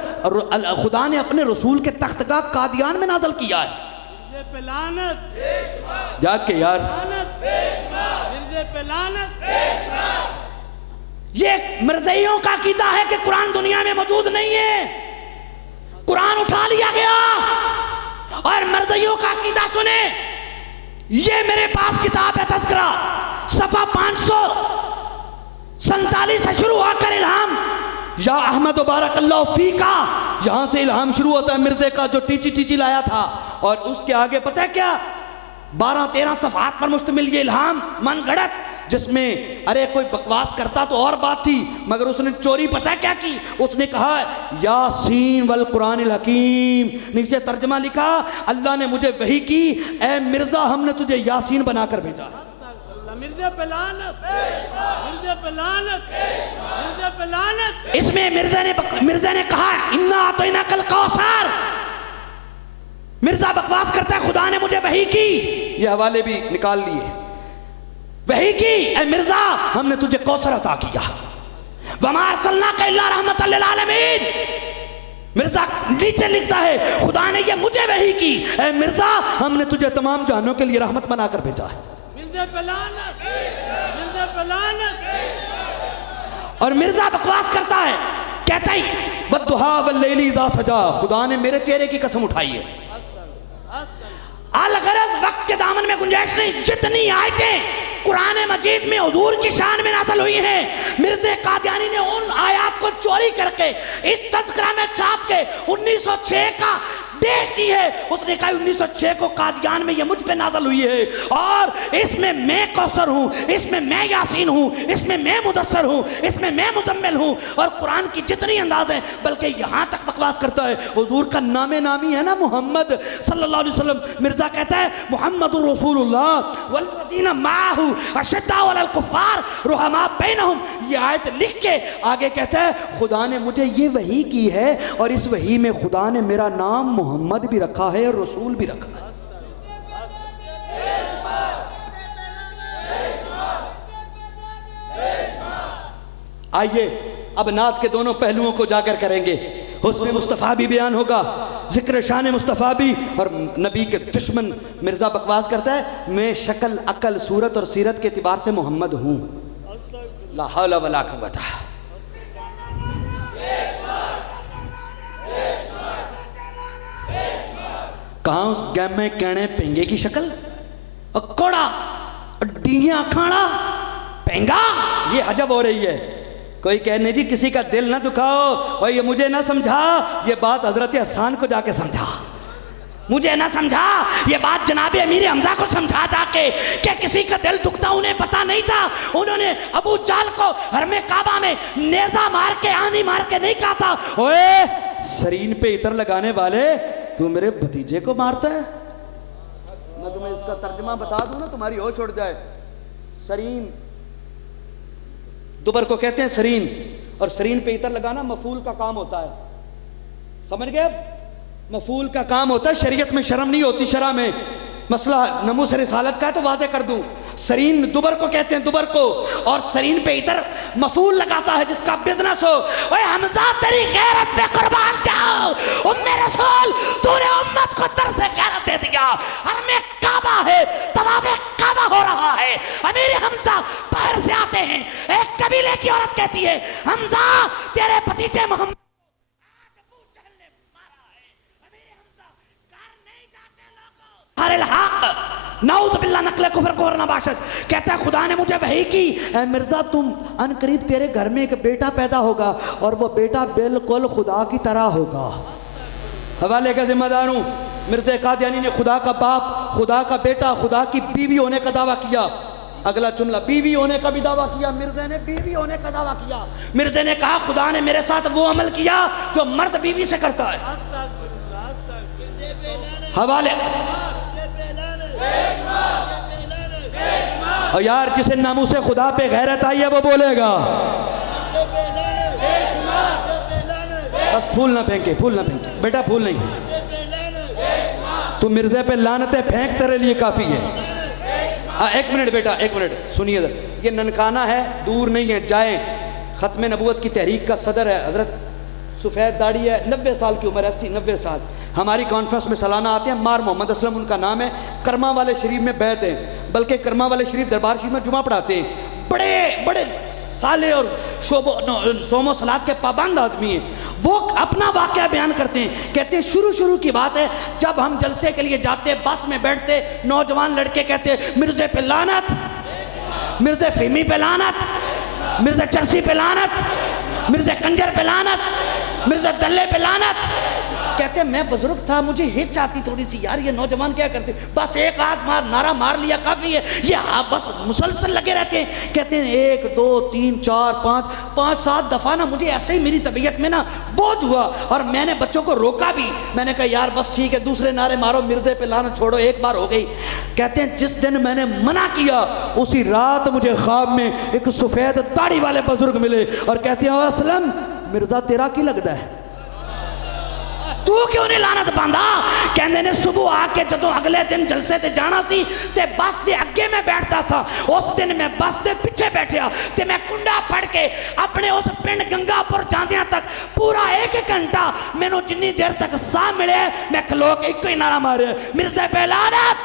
खुदा ने अपने रसूल के तख्तगा कादियान में नाज़िल किया है। जाके यार, ये मरज़इयों का कीदा है कि कुरान दुनिया में मौजूद नहीं है, कुरान उठा लिया गया। और मरज़इयों का कीदा सुने, ये मेरे पास किताब है तज़किरा, सफ़ा 547 से शुरू होकर इल्हाम या अहमद बारकल्लाहु फीका, यहां से इल्हाम शुरू होता है मिर्जे का जो टीची लाया था। और उसके आगे पता है क्या, 12-13 सफ़हात पर मुश्तमिल ये इल्हाम मनगढ़ंत, जिसमें अरे कोई बकवास करता तो और बात थी, मगर उसने चोरी पता क्या की, उसने कहा यासीन वल कुरानिल हकीम, नीचे तर्जमा लिखा अल्लाह ने मुझे वही की, ए मिर्जा हमने तुझे यासीन बनाकर भेजा। इसमें मिर्जा ने कहा इन्ना अतैना कल कौसर, मिर्जा बकवास करता है खुदा ने मुझे वही की, ये हवाले भी निकाल लिए, वही की ए मिर्जा हमने तुझे कौसर अता किया, वमा अरसलनाका इल्ला रहमतल लिल आलमीन। मिर्जा नीचे लिखता है खुदा ने ये मुझे वही की, ए मिर्जा हमने तुझे तमाम जहानों के लिए रहमत बनाकर भेजा है। और मिर्जा बकवास करता है, कहता है वद्दुहा वल्लैलि इज़ा सजा, खुदा ने मेरे चेहरे की कसम उठाई है। अलगरज वक्त के दामन में गुंजाइश नहीं, जितनी आयतें कुरान मजीद में हुजूर की शान में नाज़िल हुई हैं, मिर्ज़े कादियानी ने उन आयात को चोरी करके इस तज़किरा में छाप के 1906 का डेट दी है, उसने कहा 1906 को कादियान में ये मुझ पे नाज़िल हुई है और इसमें मैं कौसर हूँ, इसमें मैं यासीन हूँ, इसमें मैं मुदस्सर हूँ, इसमें मैं मुजम्मिल हूँ। और कुरान की जितनी अंदाज है, बल्कि यहाँ तक बकवास करता है, हुजूर का नामे नामी है ना मोहम्मद सल्लल्लाहु अलैहि वसल्लम। मिर्जा कहता है मुहम्मदुर रसूलुल्लाह वल्लज़ीना माअहू अशद्दउ अलल कुफ़ार रुहमा बैनहुम। ये आयत लिख के आगे कहता है खुदा ने मुझे ये वही की है और इस वही में खुदा ने मेरा नाम मोहम्मद भी रखा है और रसूल भी रखा है। आइए अब नात के दोनों पहलुओं को जाकर करेंगे। हुस्न मुस्तफ़ा भी बयान होगा, जिक्र शान मुस्तफ़ा भी। और नबी के दुश्मन मिर्ज़ा बकवास करता है मैं शक्ल अकल सूरत और सीरत के एतबार से मोहम्मद हूँ। ला हौला वला कुव्वता। कहाँ उस गैम में कहने पेंगे की शक्ल कोड़ा डिया खाना पेंगा, ये हजब हो रही है। कोई कहने जी किसी का दिल ना दुखाओ, और ये मुझे ना समझा, ये बात हजरत हसन को जाके समझा, मुझे ना समझा, ये बात जनाब अमीर हमजा को समझा जाके कि किसी का दिल दुखता उन्हें पता नहीं था। उन्होंने अबू जाल को हरमे काबा में नेजा मार के आनी मार के नहीं कहा था ओए शरीन पे इतर लगाने वाले तू मेरे भतीजे को मारता है। मैं तुम्हें इसका तर्जमा बता दूं ना तुम्हारी होश उड़ जाए। शरीन दुबर को कहते हैं शरीन, और शरीन पे इतर लगाना मफूल का काम होता है, समझ गए? मफूल का काम होता है, शरीयत में शर्म नहीं होती। शरा में मसला नमूस रिसालत का है तो वाज़े कर दूं, शरीन दुबर को कहते हैं, दुबर को, और शरीन पे इतर मफूल लगाता है जिसका बिजनेस हो। ओए हमजा तेरी गैरत पे कुर्बान जाओ, उम्मे रसूल तूने उम्मत को दर से गैरत दे दिया। हर में काबा है, तवाफ़े काबा हो रहा है, अमीर हमजा बाहर से आते हैं, एक कबीले की औरत कहती है हमजा तेरे भतीजे मोहम्मद कहता है खुदा ने मुझे वही की मिर्जा तुम अनकरीब तेरे घर में एक बेटा पैदा होगा और वो बेटा बिल्कुल खुदा की तरह होगा। हवाले का जिम्मेदार हूं। मिर्जा कादियानी ने खुदा का बाप, खुदा का बेटा, खुदा की बीवी होने का दावा किया। अगला जुमला बीवी होने का भी दावा किया। मिर्जा ने बीवी होने का दावा किया। मिर्जा ने कहा खुदा ने मेरे साथ वो अमल किया जो मर्द बीवी से करता है। हवाले और यार जिसे नामू से खुदा पे गैरत आई है वो बोलेगा। बस फूल ना फेंके, फूल ना फेंके बेटा, फूल नहीं। तू मिर्जे पे लानते फेंक, तेरे लिए काफी है। एक मिनट बेटा, एक मिनट सुनिए। ये ननकाना है, दूर नहीं है, जाए। खत्म नबूवत की तहरीक का सदर है हजरत, सफ़ेद दाढ़ी है, 90 साल की उम्र, 80-90 साल। हमारी कॉन्फ्रेंस में सालाना आते हैं। मार मोहम्मद असलम उनका नाम है। कर्मा वाले शरीफ में बैठते हैं, बल्कि कर्मा वाले शरीफ दरबार शरीफ में जुमा पढ़ाते हैं। बड़े बड़े साले और सोमो सलात के पाबंद आदमी हैं। वो अपना वाक़या बयान करते हैं। कहते हैं शुरू की बात है, जब हम जलसे के लिए जाते, बस में बैठते, नौजवान लड़के कहते मिर्जे पे लानत, मिर्जे फेमी पे लानत, मिर्जा चरसी पे लानत, मिर्जा कंजर पे लानत, मिर्जा दल्ले पे लानत। कहते मैं बुजुर्ग था, मुझे हिच आती थोड़ी सी, यार ये नौजवान क्या करते, बस एक आध नारा मार लिया काफी है, ये बस मुसलसल लगे रहते हैं। कहते हैं 1 2 3 4 5 7 दफा ना मुझे ऐसे ही मेरी तबीयत में ना बोझ हुआ और मैंने बच्चों को रोका भी। मैंने कहा यार बस ठीक है, दूसरे नारे मारो, मिर्जे पे लाना छोड़ो, एक बार हो गई। कहते हैं जिस दिन मैंने मना किया उसी रात मुझे ख्वाब में एक सफेद दाढ़ी वाले बुजुर्ग मिले और कहते हैं असलम मिर्जा तेरा की लगता है, तू क्यों नहीं लानत पांदा? कहते ने सुबह आके जो अगले दिन जलसे ते जाना सी ते बस दे अगे मैं बैठता सा। उस दिन मैं बस दे पीछे बैठा ते मैं कुंडा फड़ के अपने उस पिंड गंगापुर जांदियां तक पूरा 1 घंटा मैनू जिन्नी देर तक साह मिले मैं खलो के एक ही नारा मारे मिर्जे पे लानत,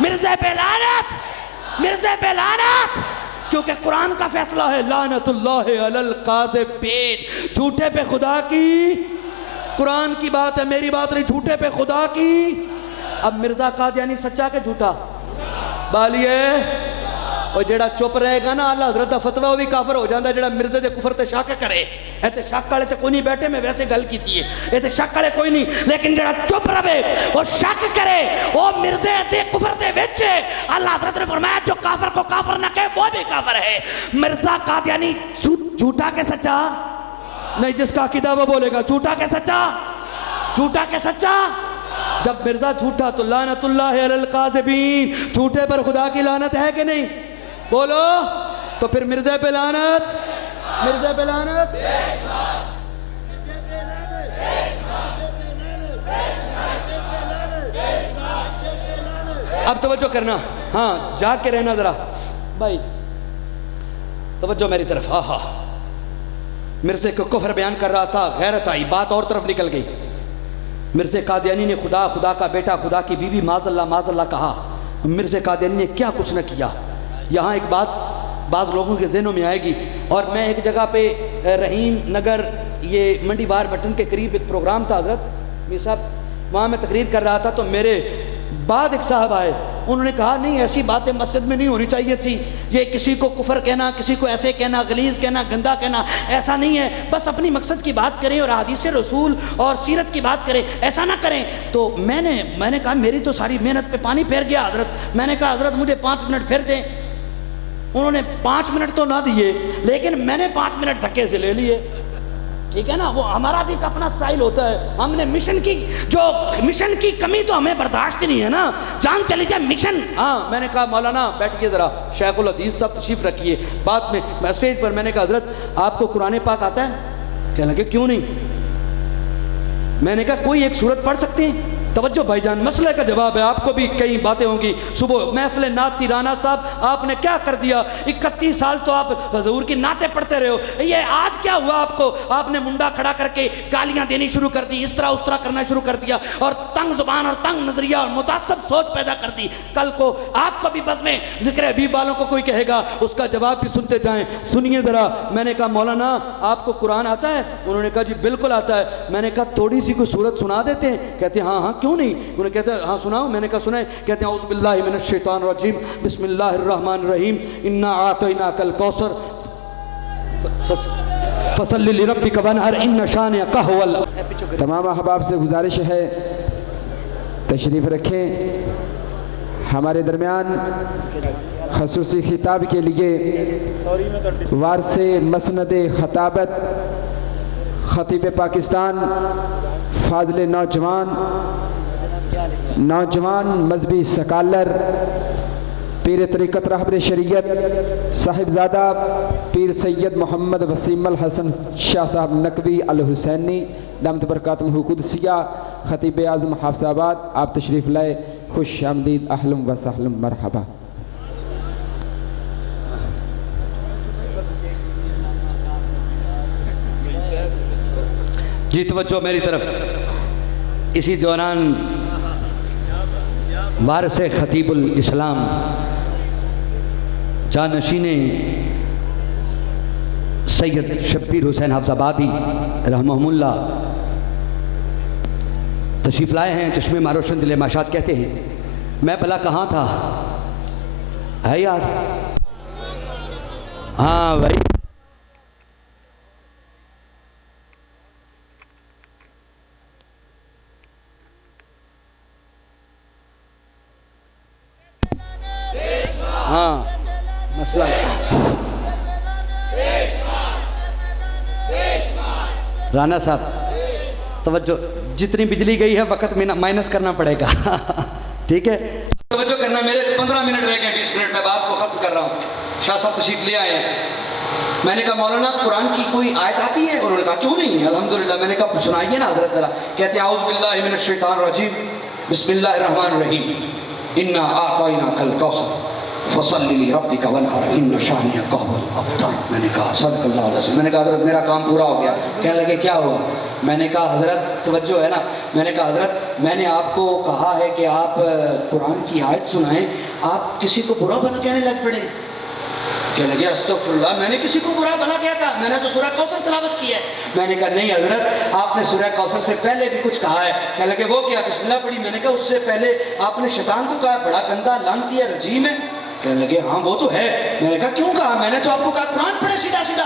मिर्जे पे लानत, मिर्जे पे लानत। क्योंकि कुरान का फैसला है लानतुल्लाहि अलल काज़िबीन, झूठे पे खुदा की, कुरान की बात है, मेरी बात नहीं, झूठे पे खुदा की। अब मिर्जा कादियानी सच्चा के झूठा बालिए और जेड़ा चुप रहेगा ना अल्लाह हजरत का फतवा वो भी काफर हो जाता, जेड़ा मिर्जे दे कुफर ते शक करे। इतने शक वाले तो कोई नहीं बैठे, मैं वैसे गल की है, इतने शक वाले कोई नहीं, लेकिन जेड़ा चुप रहे और शक करे वो मिर्जे दे कुफर दे विच अल्लाह हजरत ने फरमाया जो काफर को काफर ना कहे वो भी काफर है। मिर्जा कादियानी झूठा के सच्चा नहीं, जिसका अकीदा वो बोलेगा झूठा के सच्चा, झूठा के सच्चा। जब मिर्जा झूठा तो लानतुल्लाह अलल काज़िबीन, झूठे पर खुदा की लानत है कि नहीं? बोलो तो फिर मिर्जे पे लानत, मिर्जे पे लानत। अब तवज्जो करना, हाँ जाके रहना जरा भाई, तवज्जो मेरी तरफ। हाँ हाँ, मिर्जे को कुफर बयान कर रहा था, गैरत आई, बात और तरफ निकल गई। मिर्जे कादियानी ने खुदा, खुदा का बेटा, खुदा की बीवी माजल्ला कहा। मिर्जे कादियानी ने क्या कुछ न किया। यहाँ एक बात बाज़ लोगों के जहनों में आएगी, और मैं एक जगह पे रहीम नगर, ये मंडी बार बटन के करीब एक प्रोग्राम था हजरत मीर साहब, वहाँ मैं तकरीर कर रहा था, तो मेरे बाद एक साहब आए, उन्होंने कहा नहीं ऐसी बातें मस्जिद में नहीं होनी चाहिए थी, ये किसी को कुफर कहना, किसी को ऐसे कहना, गलीज कहना, गंदा कहना, ऐसा नहीं है, बस अपनी मकसद की बात करें और हदीस रसूल और सीरत की बात करें, ऐसा ना करें। तो मैंने कहा मेरी तो सारी मेहनत पे पानी फेर गया हजरत। मैंने कहा हजरत मुझे 5 मिनट फेर दें। उन्होंने 5 मिनट तो ना दिए, लेकिन मैंने 5 मिनट धक्के से ले लिए। ठीक है ना, वो हमारा भी अपना स्टाइल होता है। हमने मिशन की कमी तो हमें बर्दाश्त नहीं है ना, जान चली जाए मिशन। हाँ, मैंने कहा मौलाना बैठिए जरा, शेखुल हदीस साहब तशरीफ रखिए। बाद में मैं स्टेज पर मैंने कहा हजरत आपको कुरान पाक आता है? कहने लगे क्यों नहीं। मैंने कहा कोई एक सूरत पढ़ सकते हैं? तवज्जो भाईजान, मसले का जवाब है, आपको भी कई बातें होंगी। सुबह महफिल नात थी, राना साहब आपने क्या कर दिया, 31 साल तो आप हजूर की नाते पढ़ते रहे हो, ये आज क्या हुआ आपको? आपने मुंडा खड़ा करके गालियां देनी शुरू कर दी, इस तरह उस तरह करना शुरू कर दिया, और तंग जुबान और तंग नजरिया और मुतासब सोच पैदा कर दी। कल को आपको भी बस में जिक्र हबीब वालों को कोई कहेगा, उसका जवाब भी सुनते जाएं। सुनिए जरा। मैंने कहा मौलाना आपको कुरान आता है? उन्होंने कहा जी बिल्कुल आता है। मैंने कहा थोड़ी सी कोई सूरत सुना देते हैं? कहते हाँ हाँ क्यों नहीं। उन्हें कहते हैं हाँ सुनाओ। मैंने कहा सुनाए। कहते हैं औज़ु बिल्लाहि मिनश शैतानिर रजीम, बिस्मिल्लाहिर रहमानिर रहीम, इन्ना आतैनाकल कौसर फसल्लि लिरब्बिका वनहर इन्ना शानिअका हुवल। तमाम अहबाब से गुजारिश है तशरीफ़ रखें। हमारे दरमियान खसूसी खिताब के लिए वारसे मसनद खताबत खतीब पाकिस्तान, फाज़िल नौजवान मजहबी सकालर, पीर तरीक़त रहबर शरीयत साहिबजादा पीर सैयद मोहम्मद वसीम अल हसन शाह साहब नकवी अल हुसैनी दामत बरकातुहु कुदसिया, खतीब आज़म हाफिज़ाबाद, आप तशरीफ़ लाए, खुश आमदीद, अहलम व सहलम मरहबा। जी तवज्जो मेरी तरफ। इसी दौरान वारिस खतीबुल इस्लाम जानशीने सैयद शब्बीर हुसैन हाफिज़ाबादी रहमहुल्लाह तशरीफ़ लाए हैं। चश्मे मारोशन दिले माशात कहते हैं। मैं भला कहाँ था है यार? हाँ भाई, हाँ मसला राना साहब तवज्जो, जितनी बिजली गई है वक्त में माइनस करना पड़ेगा। ठीक है, तवज्जो करना। मेरे 15 मिनट रह गए, 20 मिनट में बात को खत्म कर रहा हूँ। शाह साहब तशरीफ ले आए हैं। मैंने कहा मौलाना कुरान की कोई आयत आती है? उन्होंने कहा क्यों नहीं, अल्हम्दुलिल्लाह। मैंने कहा सुनाइए ना हजरत जरा। कहते हैं औज़ु बिल्लाहि मिनश शैतानिर रजीम, बिस्मिल्लाहिर रहमानिर रहीम, इन्ना आतैनाकल कौसर फसल्लि लिरब्बिका वनहर इन्ना शानिअका हुवल अबतर। मैंने कहा सदक़ल्लाहु अलैहि। मैंने कहा हजरत मेरा काम पूरा हो गया। कहने लगे क्या हुआ? मैंने कहा हजरत तवज्जो है ना। मैंने कहा हजरत मैंने आपको कहा है कि आप कुरान की आयत सुनाएं, आप किसी को बुरा भला कहने लग पड़े। कहने लगे अस्तगफिरुल्लाह, मैंने किसी को बुरा भला किया था? मैंने तो सूरह कौसर तिलावत की है। मैंने कहा नहीं हजरत, आपने सूरह कौसर से पहले भी कुछ कहा है। कहने लगे वो क्या? बिस्मिल्लाह पढ़ी। मैंने कहा उससे पहले आपने शैतान को कहा बड़ा गंदा लानती है, रजीम है। कहने लगे हाँ वो तो है। मैंने कहा क्यों कहा? मैंने तो आपको कहा कुरान पढ़े सीधा सीधा,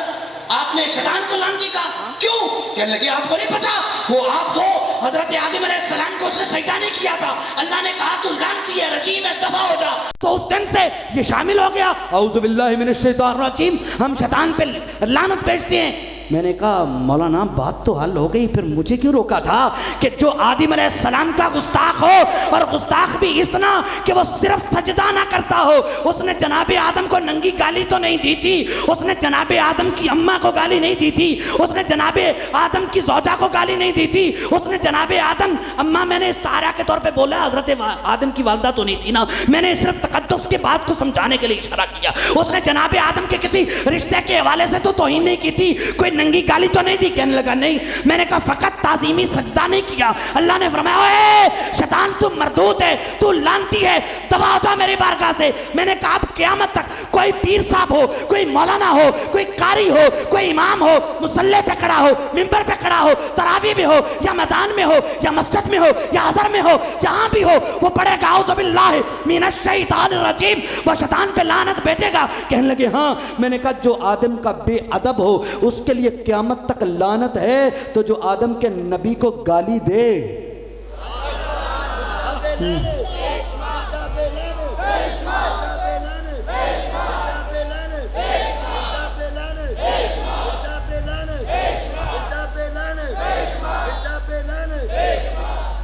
आपने शैतान को लानती कहा, क्यों? कहने लगे आपको नहीं पता, वो आप हो हजरत आदम अलैहिस्सलाम को उसने सजदा नहीं किया था, अल्लाह ने कहा तू लानती है, रजीम है, दफा हो जा। तो उस दिन से ये शामिल हो गया, औज़ु बिल्लाहि मिनश शैतानिर रजीम, हम शैतान पे लानत भेजते हैं। मैंने कहा मौलाना बात तो हल हो गई, फिर मुझे क्यों रोका था? कि जो आदम अलैहिस्सलाम का गुस्ताख हो, और गुस्ताख भी इतना कि वो सिर्फ सजदा ना करता हो, उसने जनाबे आदम को नंगी गाली तो नहीं दी थी, उसने जनाबे आदम की अम्मा को गाली नहीं दी थी, उसने जनाबे आदम की ज़ौजा को गाली नहीं दी थी, उसने जनाबे आदम अम्मा, मैंने इस्तारा के तौर पे बोला, हजरत आदम की वालदा तो नहीं थी ना, मैंने सिर्फ तकद्दुस के बात को समझाने के लिए इशारा किया। उसने जनाबे आदम के किसी रिश्ते के हवाले से तो तौहीन नहीं की थी, कोई नंगी गाली तो नहीं दी। कहने लगा नहीं। मैंने कहा फकत ताजीमी सजदा नहीं किया। अल्लाह ने फरमाया ओए शैतान तू मरदूत है, तू लानती है, दबा जा मेरी बारगाह से। मैंने कहा अब क़यामत तक कोई पीर साहब हो, कोई मौलाना हो, कोई कारी हो, कोई इमाम हो, मुसल्ले पे खड़ा हो, मिंबर पे खड़ा हो, तरावी में हो या मैदान में हो या मस्जिद में हो या अज़हर में हो, जहां भी हो, वो पढ़ेगा औज़ु बिल्लाहि मिनश शैतानिर रजीम, वो शैतान पे लानत भेजेगा। कहने लगे हाँ। मैंने कहा जो आदम का बेअदब हो उसके लिए क़यामत तक लानत है, तो जो आदम के नबी को गाली दे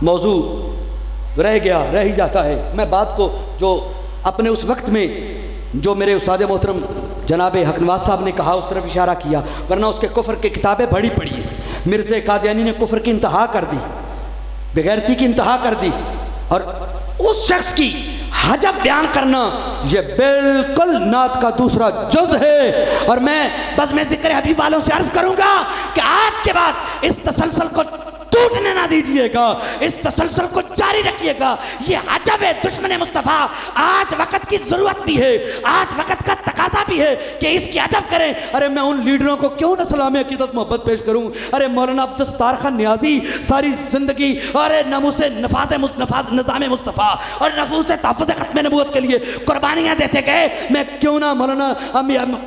मौजू रह गया, रह ही जाता है। मैं बात को जो अपने उस वक्त में जो मेरे उस्ताद मोहतरम जनाब हक नवाज साहब ने कहा उस तरफ इशारा किया, वरना उसके कुफ्र की किताबें बड़ी पड़ी हैं। मिर्ज़ा कादियानी ने कुफ्र की इंतहा कर दी, बेगैरती की इंतहा कर दी, और उस शख्स की हजब बयान करना ये बिल्कुल नात का दूसरा जुज़ है। और मैं बस मैं ज़िक्र हबीब वालों से अर्ज करूंगा कि आज के बाद इस तसलसल को टूटने ना दीजिएगा, इस तसलसल को जारी रखिएगा। ये अजब है दुश्मन मुस्तफ़ा, आज वक़्त की ज़रूरत भी है, आज वक़्त का तकाजा भी है कि इसकी अदब करें। अरे मैं उन लीडरों को क्यों न सलाम अक़ीदत मोहब्बत पेश करूं। अरे मौलाना अब्दुस्तार खान नियाज़ी सारी ज़िंदगी अरे नमूस निज़ाम मुस्तफ़ा और नफूस तहफ़्फ़ुज़ ख़त्म नबूवत के लिए कुर्बानियाँ देते गए। मैं क्यों ना मौलाना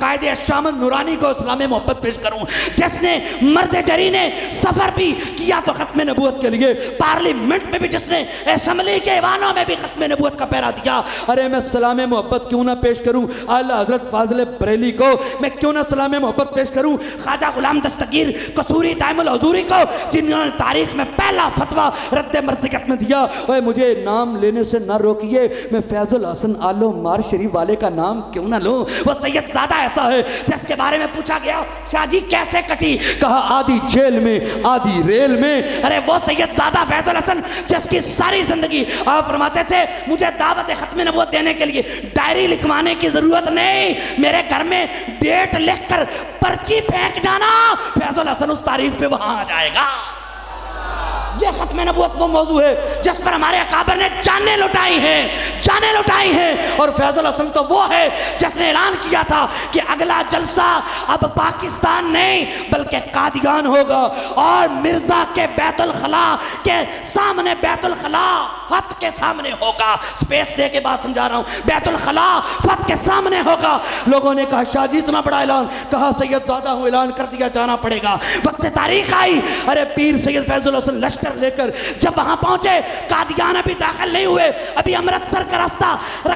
कायदे शामन नूरानी को इस्लाम मोहब्बत पेश करूँ, जिसने मर्द जरी ने सफ़र भी किया तो खत्म नबूवत के लिए, पार्लियामेंट में भी जिसने, असेंबली के ऐवानों में भी खत्म नबूवत का पहरा दिया। अरे मैं सलाम मोहब्बत क्यों ना पेश करूं आला हजरत फाजिल बरेली को, मैं क्यों ना सलाम मोहब्बत पेश करूं ख्वाजा गुलाम दस्तगीर कसूरी दाइमुल हुजूरी को, जिन्होंने तारीख में पहला फतवा रद्द मर्ज़ियत में दिया। ओए मुझे नाम लेने से ना रोकिए, मैं फैजुल हसन आलो मार शरीफ वाले का नाम क्यों ना लूं। वो सैयद ज़ादा ऐसा है जिसके बारे में पूछा गया शादी कैसे कटी, कहा आधी जेल में आधी रेल में। अरे वो सैयद ज़ादा फैजुल हसन जिसकी सारी जिंदगी आप फरमाते थे मुझे दावत खत्म नबूवत देने के लिए डायरी लिखवाने की जरूरत नहीं, मेरे घर में डेट लिखकर पर्ची फेंक जाना, फैजुल हसन उस तारीख पे वहां आ जाएगा। ये खत्म नबूवत वो मौजू है जिस पर हमारे अकाबर ने जाने लुटाई हैं, जाने लुटाई हैं। और फैजुल हसन तो वो है जिसने ऐलान किया था कि अगला जलसा अब पाकिस्तान नहीं बल्कि कादियान होगा, और मिर्जा के बैतुल खला के सामने, बैतुल खला फत के सामने होगा। स्पेस दे के बात समझा रहा हूँ, बैतुल खला फत के सामने होगा। लोगों ने कहा शाहजी इतना बड़ा ऐलान, कहा सैयद ज़ादा हूँ, ऐलान कर दिया, जाना पड़ेगा। वक्त तारीख आई, अरे पीर सैयद फैजुल हसन लश्कर लेकर जब वहां पहुंचे, कादियान अभी दाखिल नहीं हुए, अभी अमृतसर का रास्ता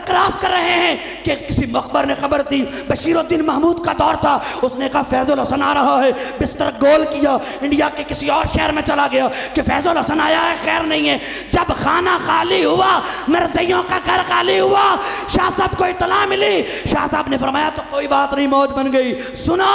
क्रॉस कर रहे हैं कि किसी मखबर ने खबर दी, बशीरुद्दीन महमूद का दौर था, उसने कहा फैजुल हसन आ रहा है। बिस्तर गोल किया, इंडिया के किसी और शहर में चला गया कि फैजुल हसन आया है, खैर नहीं है। जब खाना खाली हुआ, मिर्ज़ियों का घर खाली हुआ, शाह साहब को इतला मिली, शाह साहब ने फरमाया तो कोई बात नहीं, मौज बन गई। सुनो,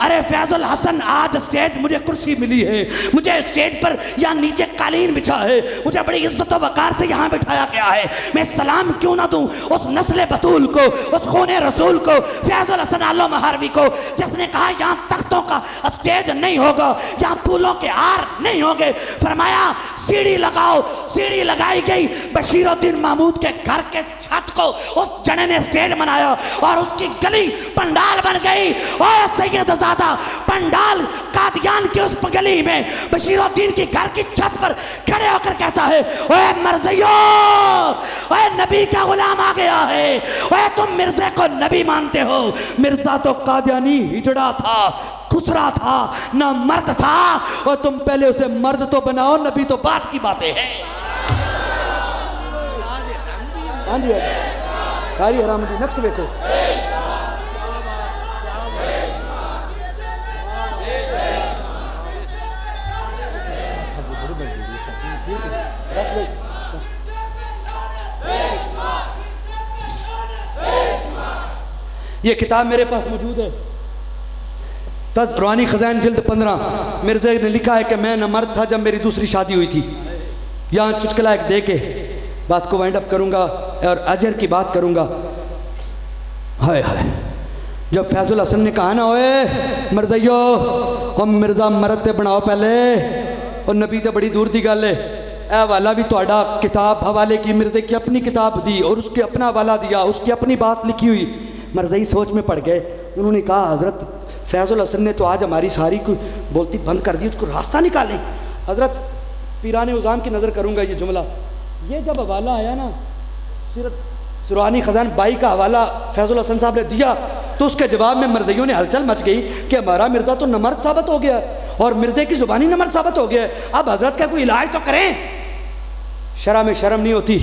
अरे फैजुल हसन आज स्टेज, मुझे कुर्सी मिली है, मुझे स्टेज पर या नीचे कालीन बिछा है, मुझे बड़ी इज्जत और वकार से यहाँ बिठाया गया है, मैं सलाम क्यों ना दूं उस नस्ल बतूल को, उस खूने रसूल को, फैजुल हसन आलो महारवी को, जिसने कहा यहाँ तख्तों का स्टेज नहीं होगा, यहाँ फूलों के हार नहीं होंगे। फरमाया सीढ़ी लगाओ। सीढ़ी लगाई गई, बशीरुद्दीन महमूद के घर के छत को उस जने ने स्टेज बनाया और उसकी गली पंडाल बन गई। और सैयदजादा पंडाल कादियान की उस गली में बशीरुद्दीन की घर की छत पर खड़े होकर कहता है, ओए मर्जियो, ओए नबी का गुलाम आ गया है। ओए तुम मिर्जे को नबी मानते हो? मिर्जा तो कादियानी हिजड़ा था, खुसरा था, ना मर्द था। और तुम पहले उसे मर्द तो बनाओ, नबी तो बात की बातें हैं। हाँ जी, कारी हरामदी नक्श देखो। ये किताब मेरे पास मौजूद है, तज रूहानी खजान जिल्द 15। मिर्ज़ा ने लिखा है कि मैं न मर्द था जब मेरी दूसरी शादी हुई थी। यहाँ चुटकुला एक दे के बात को वाइंड अप करूँगा और अजर की बात करूँगा। हाय हाय, जब फैजुल हसन ने कहा ना, ओए मर्ज़इयो हम मिर्ज़ा मर्द ते बनाओ पहले, और नबी तो बड़ी दूर की गल है। ए वाला भी थोड़ा किताब हवाले की, मिर्ज़े की अपनी किताब दी और उसके अपना वाला दिया, उसकी अपनी बात लिखी हुई। मर्ज़ई सोच में पड़ गए। उन्होंने कहा, हज़रत फैजुल हसन ने तो आज हमारी सारी को बोलती बंद कर दी, उसको रास्ता निकालें। हज़रत पीराने उज़ाम की नज़र करूँगा ये जुमला। ये जब हवाला आया ना, सीरत रूहानी खजान 22 का हवाला फैजुल हसन साहब ने दिया, तो उसके जवाब में मर्ज़इयों ने हलचल मच गई कि हमारा मिर्ज़ा तो नमर्द साबित हो गया और मिर्ज़े की ज़ुबानी नमर्द साबित हो गया। अब हज़रत का कोई इलाज तो करें। शरा में शर्म नहीं होती।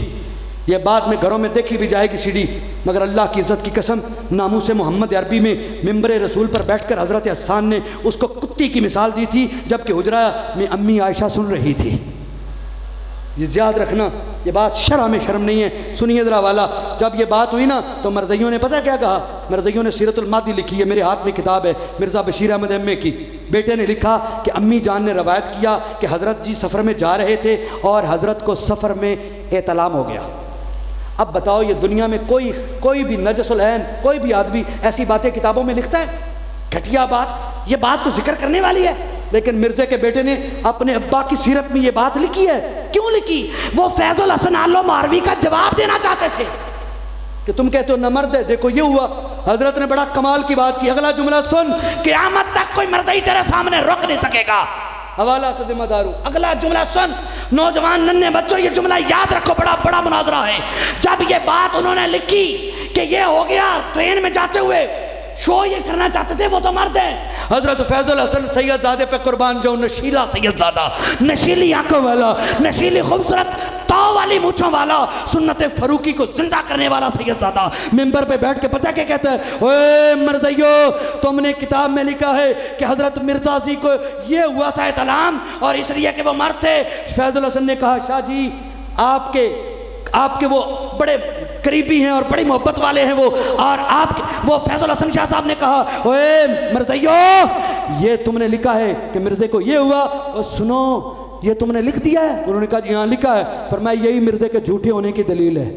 ये बाद में घरों में देखी भी जाएगी सीढ़ी, मगर अल्लाह की इज़्ज़त की कसम, नामूस मोहम्मद अरबी में मिंबर रसूल पर बैठकर हज़रत हसन ने उसको कुत्ती की मिसाल दी थी, जबकि हुजरा में अम्मी आयशा सुन रही थी। ये याद रखना, ये बात शरा में शर्म नहीं है। सुनिए ज़रा वाला, जब ये बात हुई ना तो मर्ज़इयों ने पता क्या कहा? मर्ज़इयों ने सीरतुल मादी लिखी है, मेरे हाथ में किताब है, मिर्ज़ा बशीर अहमद एम की। बेटे ने लिखा कि अम्मी जान ने रवायत किया कि हज़रत जी सफ़र में जा रहे थे और हज़रत को सफ़र में एतलाम हो गया। अब बताओ, ये दुनिया में कोई भी नजसुल ऐन, कोई भी आदमी ऐसी बातें किताबों में लिखता है? घटिया बात। ये बात तो जिक्र करने वाली है, लेकिन मिर्ज़े के बेटे ने अपने अब्बा की सीरत में ये बात लिखी है। क्यों लिखी? वो फैजुल हसन आलो मारवी का जवाब देना चाहते थे कि तुम कहते हो न मर्द है, देखो ये हुआ। हजरत ने बड़ा कमाल की बात की। अगला जुमला सुन, क़यामत तक कोई मर्द ही तेरे सामने रोक नहीं सकेगा। हवाला से जिम्मेदार हूं। अगला जुमला सुन, नौजवान नन्हे बच्चों, ये जुमला याद रखो, बड़ा बड़ा मुनाजरा है। जब ये बात उन्होंने लिखी कि ये हो गया, ट्रेन में जाते हुए शो ये करना चाहते थे, वो तो मर्द है। हजरत फैजुल हसन सैयदजादे पे कुर्बान जाऊं, नशीला सैयदजादा, नशीली आंखों वाला, नशीली खूबसूरत ताव वाली मूछों वाला, सुन्नत फरूकी को जिंदा करने वाला सैयदजादा मिंबर पे बैठ के पता क्या कहता है? ओए मर्ज़इयो, तुमने किताब में लिखा है कि हजरत मिर्जा जी को ये हुआ था इतलाम और इसलिए कि वो मर्द थे। फैजुल हसन ने कहा, शाह जी आपके वो बड़े करीबी हैं और बड़ी मोहब्बत वाले हैं वो, और वो फैजुल हसन शाह साहब ने कहा, ओए मर्ज़इयो, ये तुमने लिखा है कि मिर्ज़े को ये हुआ, और सुनो ये तुमने लिख दिया है? उन्होंने कहा जी हाँ लिखा है, पर मैं यही मिर्ज़े के झूठे होने की दलील है।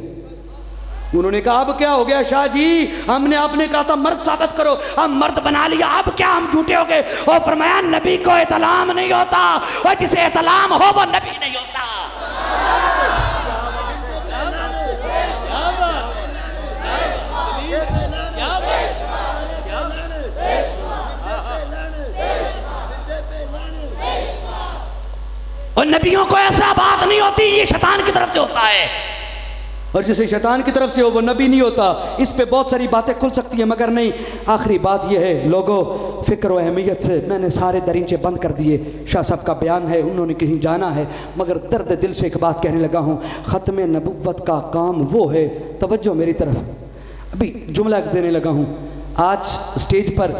उन्होंने कहा अब क्या हो गया शाह जी, हमने आपने कहा था मर्द साबित करो, हम मर्द बना लिया, अब क्या हम झूठे हो गए? और फरमाया नबी को इतलाम नहीं होता, और जिसे इतलाम हो वो नबी नहीं होता। और नबियों को ऐसा बात नहीं होती, ये शैतान की तरफ से होता है, और जिसे शैतान की तरफ से हो वो नबी नहीं होता। इस पे बहुत सारी बातें खुल सकती हैं, मगर नहीं। आखिरी बात ये है लोगों, फ़िक्र व अहमियत से मैंने सारे दरीचे बंद कर दिए। शाह साहब का बयान है, उन्होंने कहीं जाना है, मगर दर्द दिल से एक बात कहने लगा हूँ, ख़त्म नबुव्वत का काम वो है, तवज्जो मेरी तरफ, अभी जुमला देने लगा हूँ। आज स्टेज पर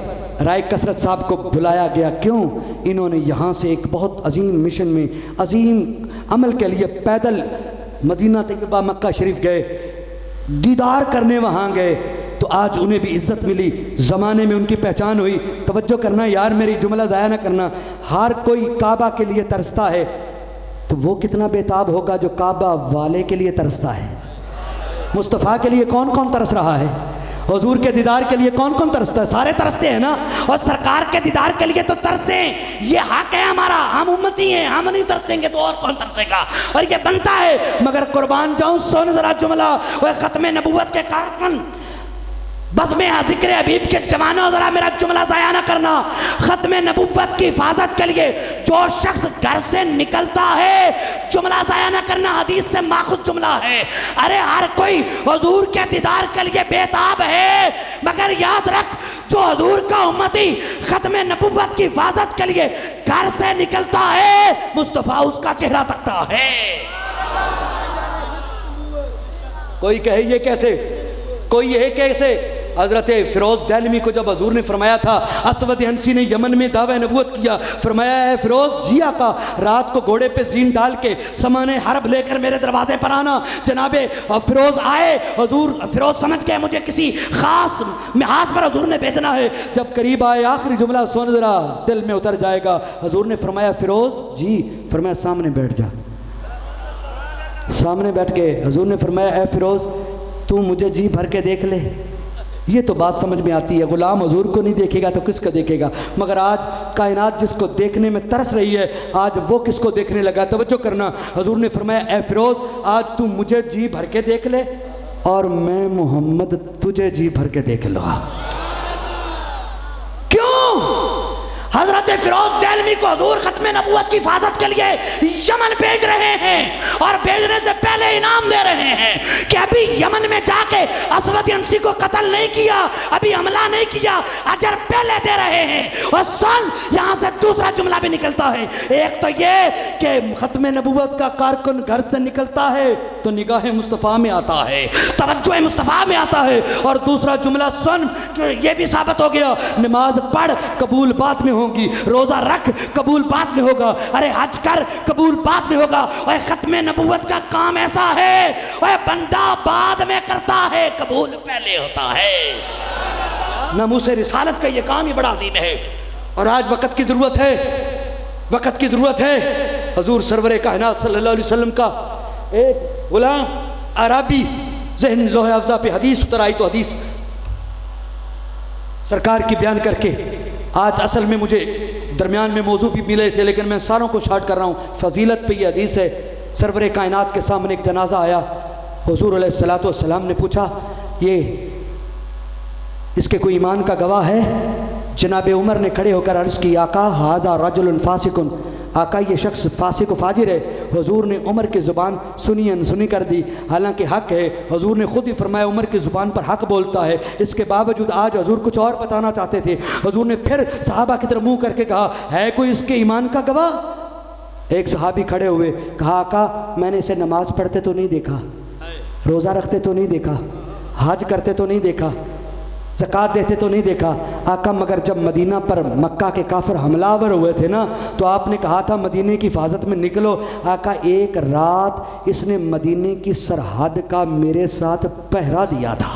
राय कसरत साहब को बुलाया गया, क्यों? इन्होंने यहाँ से एक बहुत अजीम मिशन में, अजीम अमल के लिए पैदल मदीना तैयबा मक्का शरीफ गए, दीदार करने वहाँ गए, तो आज उन्हें भी इज्जत मिली, ज़माने में उनकी पहचान हुई। तवज्जो करना यार, मेरी जुमला ज़ाया ना करना। हर कोई काबा के लिए तरसता है, तो वो कितना बेताब होगा जो काबा वाले के लिए तरसता है। मुस्तफ़ा के लिए कौन कौन तरस रहा है? हुजूर के दीदार के लिए कौन कौन तरसता है? सारे तरसते हैं ना। और सरकार के दीदार के लिए तो तरसे, ये हक है हमारा, हम उम्मती हैं, हम नहीं तरसेंगे तो और कौन तरसेगा? और ये बनता है। मगर कुर्बान जाऊं, सुन जरा जुमला, वह खत्म नबूवत के कारकुन बस में जिक्र हबीब के जवानों, जरा मेरा जुमला ज़ाया ना करना। खत्म नबूवत की हिफाजत के लिए जो शख्स घर से निकलता है, जुमला ज़ाया ना करना, हदीस से माखुज जुमला है। अरे हर कोई हुजूर के दीदार के लिए बेताब है, मगर याद रख जो हुजूर का उम्मती खत्म नबूवत की हिफाजत के लिए घर से निकलता है, मुस्तफ़ा उसका चेहरा तकता है। कोई कहे ये कैसे, कोई ये कैसे? हजरत फिरोज दहलवी को जब हजूर ने फरमाया था, असवद हंसी ने यमन में दावा नबूवत किया, फरमाया है फिरोज जी आका, रात को घोड़े पे जीन डाल के समाने हरब लेकर मेरे दरवाजे पर आना। जनाबे फिरोज आए, हजूर फिरोज समझ गए मुझे किसी खास मिहाज पर हजूर ने भेजना है। जब करीब आए, आखिरी जुमला सुन जरा, दिल में उतर जाएगा। हजूर ने फरमाया फिरोज जी, फरमाया सामने बैठ जा। सामने बैठ के हजूर ने फरमाया है फिरोज तू मुझे जी भर के देख ले। ये तो बात समझ में आती है, गुलाम हुजूर को नहीं देखेगा तो किसको देखेगा? मगर आज कायनात जिसको देखने में तरस रही है, आज वो किसको देखने लगा? तवज्जो करना, हुजूर ने फरमाया ए फिरोज आज तू मुझे जी भर के देख ले और मैं मोहम्मद तुझे जी भर के देख लूँगा। क्यों? हजरत फिरोज दहलवी को हुजूर खत्म नबूवत की हिफाजत के लिए यमन भेज रहे हैं और भेजने से पहले इनाम दे रहे हैं कि अभी यमन में जाके असवद अंसी को कत्ल नहीं किया, अभी हमला नहीं किया, अजर पहले दे रहे हैं। और सुन, यहां से दूसरा जुमला भी निकलता है। एक तो ये कि खत्म नबूवत का कारकुन घर से निकलता है तो निगाह मुस्तफ़ा में आता है, तवज्जो मुस्तफ़ा में आता है। और दूसरा जुमला सुन, ये भी साबित हो गया, नमाज पढ़ कबूल बाद में होगी, रोजा रख कबूल बाद में होगा, अरे हज कर कबूल बाद में होगा। और खत्म नबूवत का काम ऐसा है, और बंदा बाद में करता है, कबूल पहले होता है। नमूसे रिसालत का ये काम ही बड़ा अजीम है। और आज वक़्त की ज़रूरत है, वक़्त की ज़रूरत है। हजूर सरवर कायनात सल्लल्लाहु अलैहि वसल्लम का एक गुलाम अरबी ज़हन लोहे अफ़ज़ा पे हदीस उतर आई, तो हदीस सरकार की बयान करके आज असल में मुझे दरमियान में मौजू भी मिले थे, लेकिन मैं सारों को शार्ट कर रहा हूँ। फजीलत पे ये हदीस है। सरवर कायनात के सामने एक जनाजा आया, हुजूर अलैहिस्सलातु वस्सलाम ने पूछा ये इसके कोई ईमान का गवाह है? जनाब उमर ने खड़े होकर अर्ज़ की आका हाजा रजुलन फासिकुन, आका ये शख्स फासिक फाजिर है। हुजूर ने उमर की ज़ुबान सुनी अनसुनी कर दी, हालांकि हक है। हुजूर ने खुद ही फरमाया उमर की ज़ुबान पर हक बोलता है। इसके बावजूद आज हुजूर कुछ और बताना चाहते थे। हुजूर ने फिर सहाबा की तरफ मुँह करके कहा है कोई इसके ईमान का गवाह? एक सहाबी खड़े हुए, कहा आका मैंने इसे नमाज पढ़ते तो नहीं देखा, रोज़ा रखते तो नहीं देखा, हज करते तो नहीं देखा, ज़कात देते तो नहीं देखा। आका मगर जब मदीना पर मक्का के काफिर हमलावर हुए थे ना, तो आपने कहा था मदीने की हिफाजत में निकलो। आका एक रात इसने मदीने की सरहद का मेरे साथ पहरा दिया था।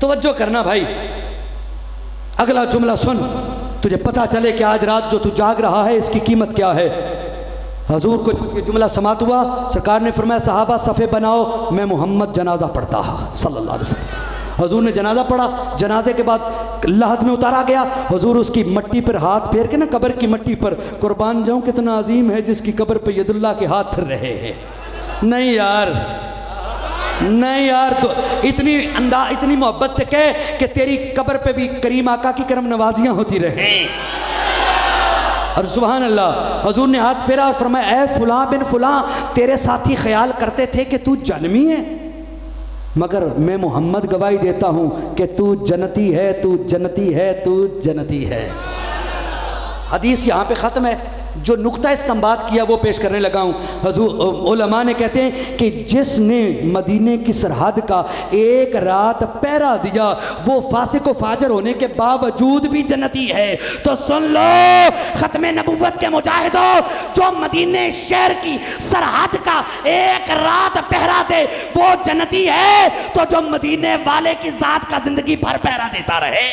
तवज्जो करना भाई, अगला जुमला सुन, तुझे पता चले कि आज रात जो तू जाग रहा है इसकी कीमत क्या है। हजूर को ये जुमला समात हुआ, सरकार ने फरमाया सहाबा सफ़े बनाओ, मैं मोहम्मद जनाजा पढ़ता सल्लल्लाहु अलैहि वसल्लम। हजूर ने जनाजा पढ़ा, जनाजे के बाद लहद में उतारा गया। हजूर उसकी मट्टी पर हाथ फेर के ना, कब्र की मट्टी पर, कुर्बान जाऊं कितना अजीम है जिसकी कब्र पर यदुल्लाह के हाथ फिर रहे हैं। नहीं यार, नहीं यार, तो इतनी मोहब्बत से कह कि तेरी कब्र पे भी करीम आका की करम नवाजियां होती रहे। और सुभान अल्लाह, हजूर ने हाथ फेरा और फरमाया ए फुला बिन फुला, तेरे साथी ख्याल करते थे कि तू जन्मी है, मगर मैं मोहम्मद गवाही देता हूं कि तू जन्नती है, तू जन्नती है, तू जन्नती है। हदीस यहाँ पे ख़त्म है। जो नुक्ता इस्तेमाल किया वो पेश करने लगा हूँ। हजूर उलमा ने कहते हैं कि जिसने मदीने की सरहद का एक रात पहरा दिया वो फासिक व फाजर होने के बावजूद भी जन्नती है। तो सुन लो खत्म नबूवत के मुजाहिदों, जो मदीने शहर की सरहद का एक रात पहरा दे वो जन्नती है, तो जो मदीने वाले की जात का जिंदगी भर पहरा देता रहे।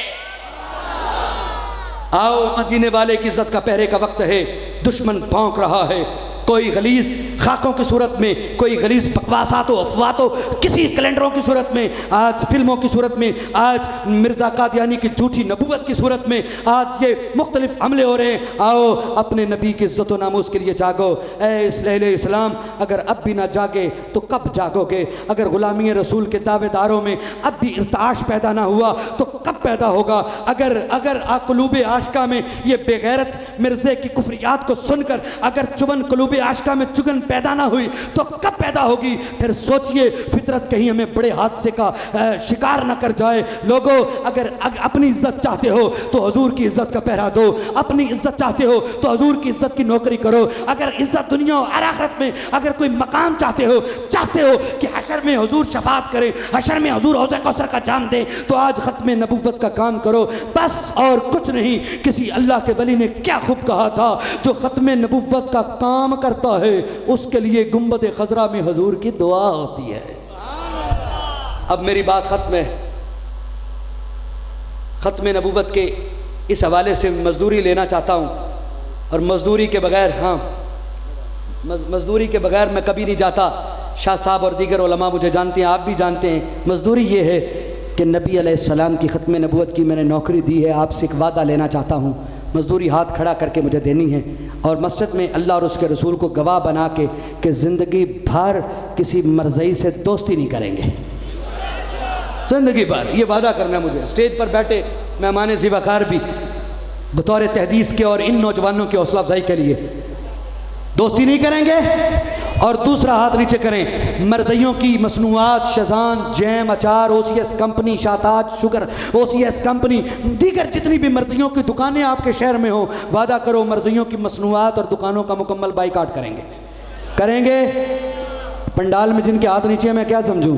आओ मदीने वाले की इज्जत का पहरे का वक्त है, दुश्मन भौंक रहा है, कोई गलीज़ खाकों की सूरत में, कोई गलीज़ बकवासातों अफवाहों, किसी कैलेंडरों की सूरत में, आज फिल्मों की सूरत में, आज मिर्ज़ा कादियानी की झूठी नबूवत की सूरत में आज ये मुख्तलिफ हमले हो रहे हैं। आओ अपने नबी की इज़्ज़त व नामूस के लिए जागो। ऐ इस्लाम, अगर अब भी ना जागे तो कब जागोगे? अगर गुलामी रसूल के दावेदारों में अब भी इर्ताश पैदा ना हुआ तो कब पैदा होगा? अगर अगर क़ुलूब आशिका में ये बेगैरत मिर्ज़े की कुफ्रियात को सुनकर अगर चुभन क़ुलूब आशिका में चुगन पैदा ना हुई तो कब पैदा होगी? फिर सोचिए, फितरत कहीं हमें बड़े हादसे का शिकार ना कर जाए। लोगों, अगर अपनी इज्जत चाहते हो तो हजूर की इज्जत का पहरा दो, अपनी इज्जत चाहते हो तो हजूर की इज्जत की नौकरी करो। अगर इज्जत दुनिया और आखिरत में अगर कोई मकाम चाहते हो कि हशर में हजूर शफात करें, हशर में हजूर हौज़ कौसर का जाम दें, तो आज खत्म नबूवत का काम करो बस, और कुछ नहीं। किसी अल्लाह के वली ने क्या खूब कहा था, जो खत्म नबूवत का काम करता है उसके लिए गुंबद खजरा में हजूर की दुआ होती है। अब मेरी बात खत्म है। खत्म नबूवत के इस हवाले से मजदूरी लेना चाहता हूँ, और मजदूरी के बगैर, हाँ, मजदूरी के बगैर मैं कभी नहीं जाता। शाह साहब और दीगर उलमा मुझे जानते हैं, आप भी जानते हैं। मजदूरी ये है कि नबी अलैहिस्सलाम की ख़त्म नबूवत की मैंने नौकरी दी है, आपसे एक वादा लेना चाहता हूँ। मजदूरी हाथ खड़ा करके मुझे देनी है, और मस्जिद में अल्लाह और उसके रसूल को गवाह बना के कि ज़िंदगी भर किसी मरज़ई से दोस्ती नहीं करेंगे, ज़िंदगी भर। ये वादा करना है मुझे। स्टेज पर बैठे मेहमान ज़िवाकार भी बतौर तहदीस के और इन नौजवानों की हौसला अफजाई के लिए दोस्ती नहीं करेंगे। और दूसरा हाथ नीचे करें, मरज़इयों की मसनूआत, शज़ान, जैम, अचार, OCS कंपनी, शाताज, शुगर, OCS कंपनी, दीगर जितनी भी मरज़इयों की दुकानें आपके शहर में हो, वादा करो मरज़इयों की मसनूआत और दुकानों का मुकम्मल बाइकाट करेंगे। पंडाल में जिनके हाथ नीचे मैं क्या समझूं?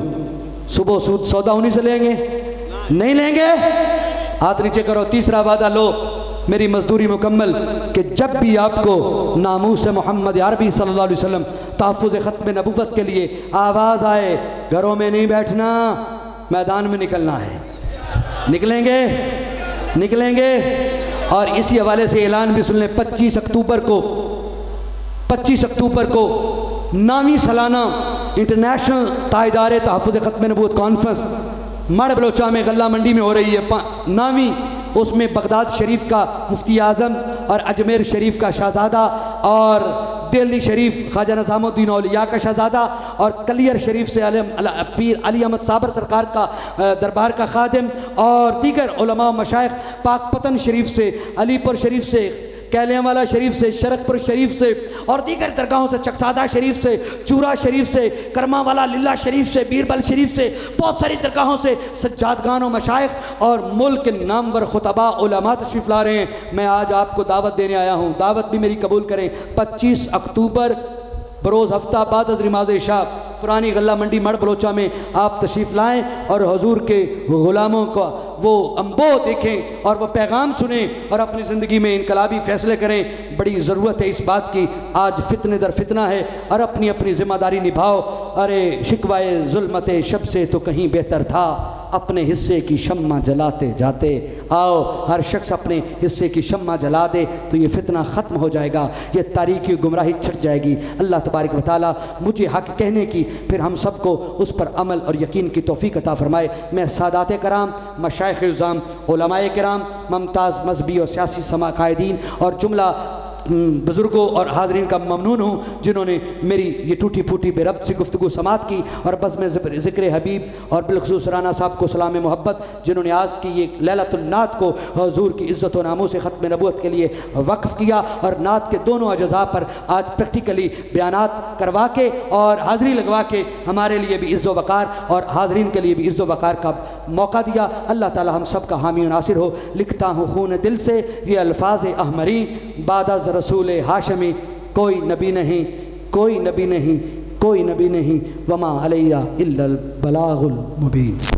सुबह सूद सौदा उन्हीं से लेंगे? नहीं लेंगे। हाथ नीचे करो। तीसरा वादा लो, मेरी मजदूरी मुकम्मल, कि जब भी आपको नामूस मोहम्मद अरबी सल्लल्लाहु अलैहि वसल्लम तहफ़्फ़ुज़ ख़त्म नबूवत के लिए आवाज़ आए, घरों में नहीं बैठना, मैदान में निकलना है। निकलेंगे। और इसी हवाले से ऐलान भी सुन लें, 25 अक्टूबर को 9वीं सालाना इंटरनेशनल ताइदारे तहफ़्फ़ुज़ ख़त्म नबूवत कॉन्फ्रेंस मड़ बलोचा में गल्ला मंडी में हो रही है, 9वीं। उसमें बगदाद शरीफ का मुफ्ती आज़म और अजमेर शरीफ का शहज़ादा और दिल्ली शरीफ ख्वाजा निज़ामुद्दीन औलिया का शहज़ादा और कलियर शरीफ से पीर अली अहमद साबर सरकार का दरबार का खादिम और दीगर उलमा मशाइख, पाकपतन शरीफ से, अलीपुर शरीफ से, कैलियावाला शरीफ से, शरकपुर शरीफ से और दीगर दरगाहों से, चकसादा शरीफ से, चूरा शरीफ से, करमावाला लिल्ला शरीफ से, बीरबल शरीफ से, बहुत सारी दरगाहों से सज्जादगान और मशाइख और मुल्क के नामवर खुतबा उलमा तशरीफ़ ला रहे हैं। मैं आज आपको दावत देने आया हूँ, दावत भी मेरी कबूल करें। 25 अक्टूबर बरोज़ हफ्ता बाद अज़ नमाज़ इशा पुरानी गल्ला मंडी मड़ बलोचा में आप तशरीफ़ लाएँ और हुजूर के ग़ुलामों का वो अम्बो देखें और वो पैगाम सुने और अपनी ज़िंदगी में इनकलाबी फ़ैसले करें। बड़ी ज़रूरत है इस बात की। आज फितने दर फितना है और अपनी अपनी ज़िम्मेदारी निभाओ। अरे शिकवाए ज़ुल्मते शब से तो कहीं बेहतर था, अपने हिस्से की शम्मा जलाते जाते। आओ हर शख्स अपने हिस्से की शम्मा जला दे तो ये फितना ख़त्म हो जाएगा, ये तारीकी गुमराही छट जाएगी। अल्लाह तबारक व तआला मुझे हक़ कहने की, फिर हम सबको उस पर अमल और यकीन की तौफ़ीक़ अता फ़रमाए। मैं सादात कराम, मशाइख़ उज़्ज़ाम, उलमाए किराम, मुमताज़ मज़हबी और सियासी समा कायदीन और जुमला बुज़ुर्गों और हाज़रीन का ममनून हूँ जिन्होंने मेरी ये टूटी फूटी बेरब्त सी गुफ्तगू समात की और बस में ज़िक्र हबीब और बिलख़ुसूस राना साहब को सलाम मोहब्बत जिन्होंने आज की ये लैलतुन नात को हुज़ूर की इज़्ज़त व नामूस ख़त्म नबूवत के लिए वक्फ़ किया और नात के दोनों अज़ा पर आज प्रैक्टिकली बयानात करवा के और हाज़री लगवा के हमारे लिए भी इज़्ज़ो वक़ार और हाज़रीन के लिए भी इज़्ज़ो वक़ार का मौका दिया। अल्लाह ताला हम सब का हामी व नासिर हो। लिखता हूँ खून दिल से ये अल्फाज़ अहमरी, बाद रसूल हाशमी, कोई नबी नहीं, कोई नबी नहीं, कोई नबी नहीं, वमा अलैया इल्लल बलागुल मुबीन।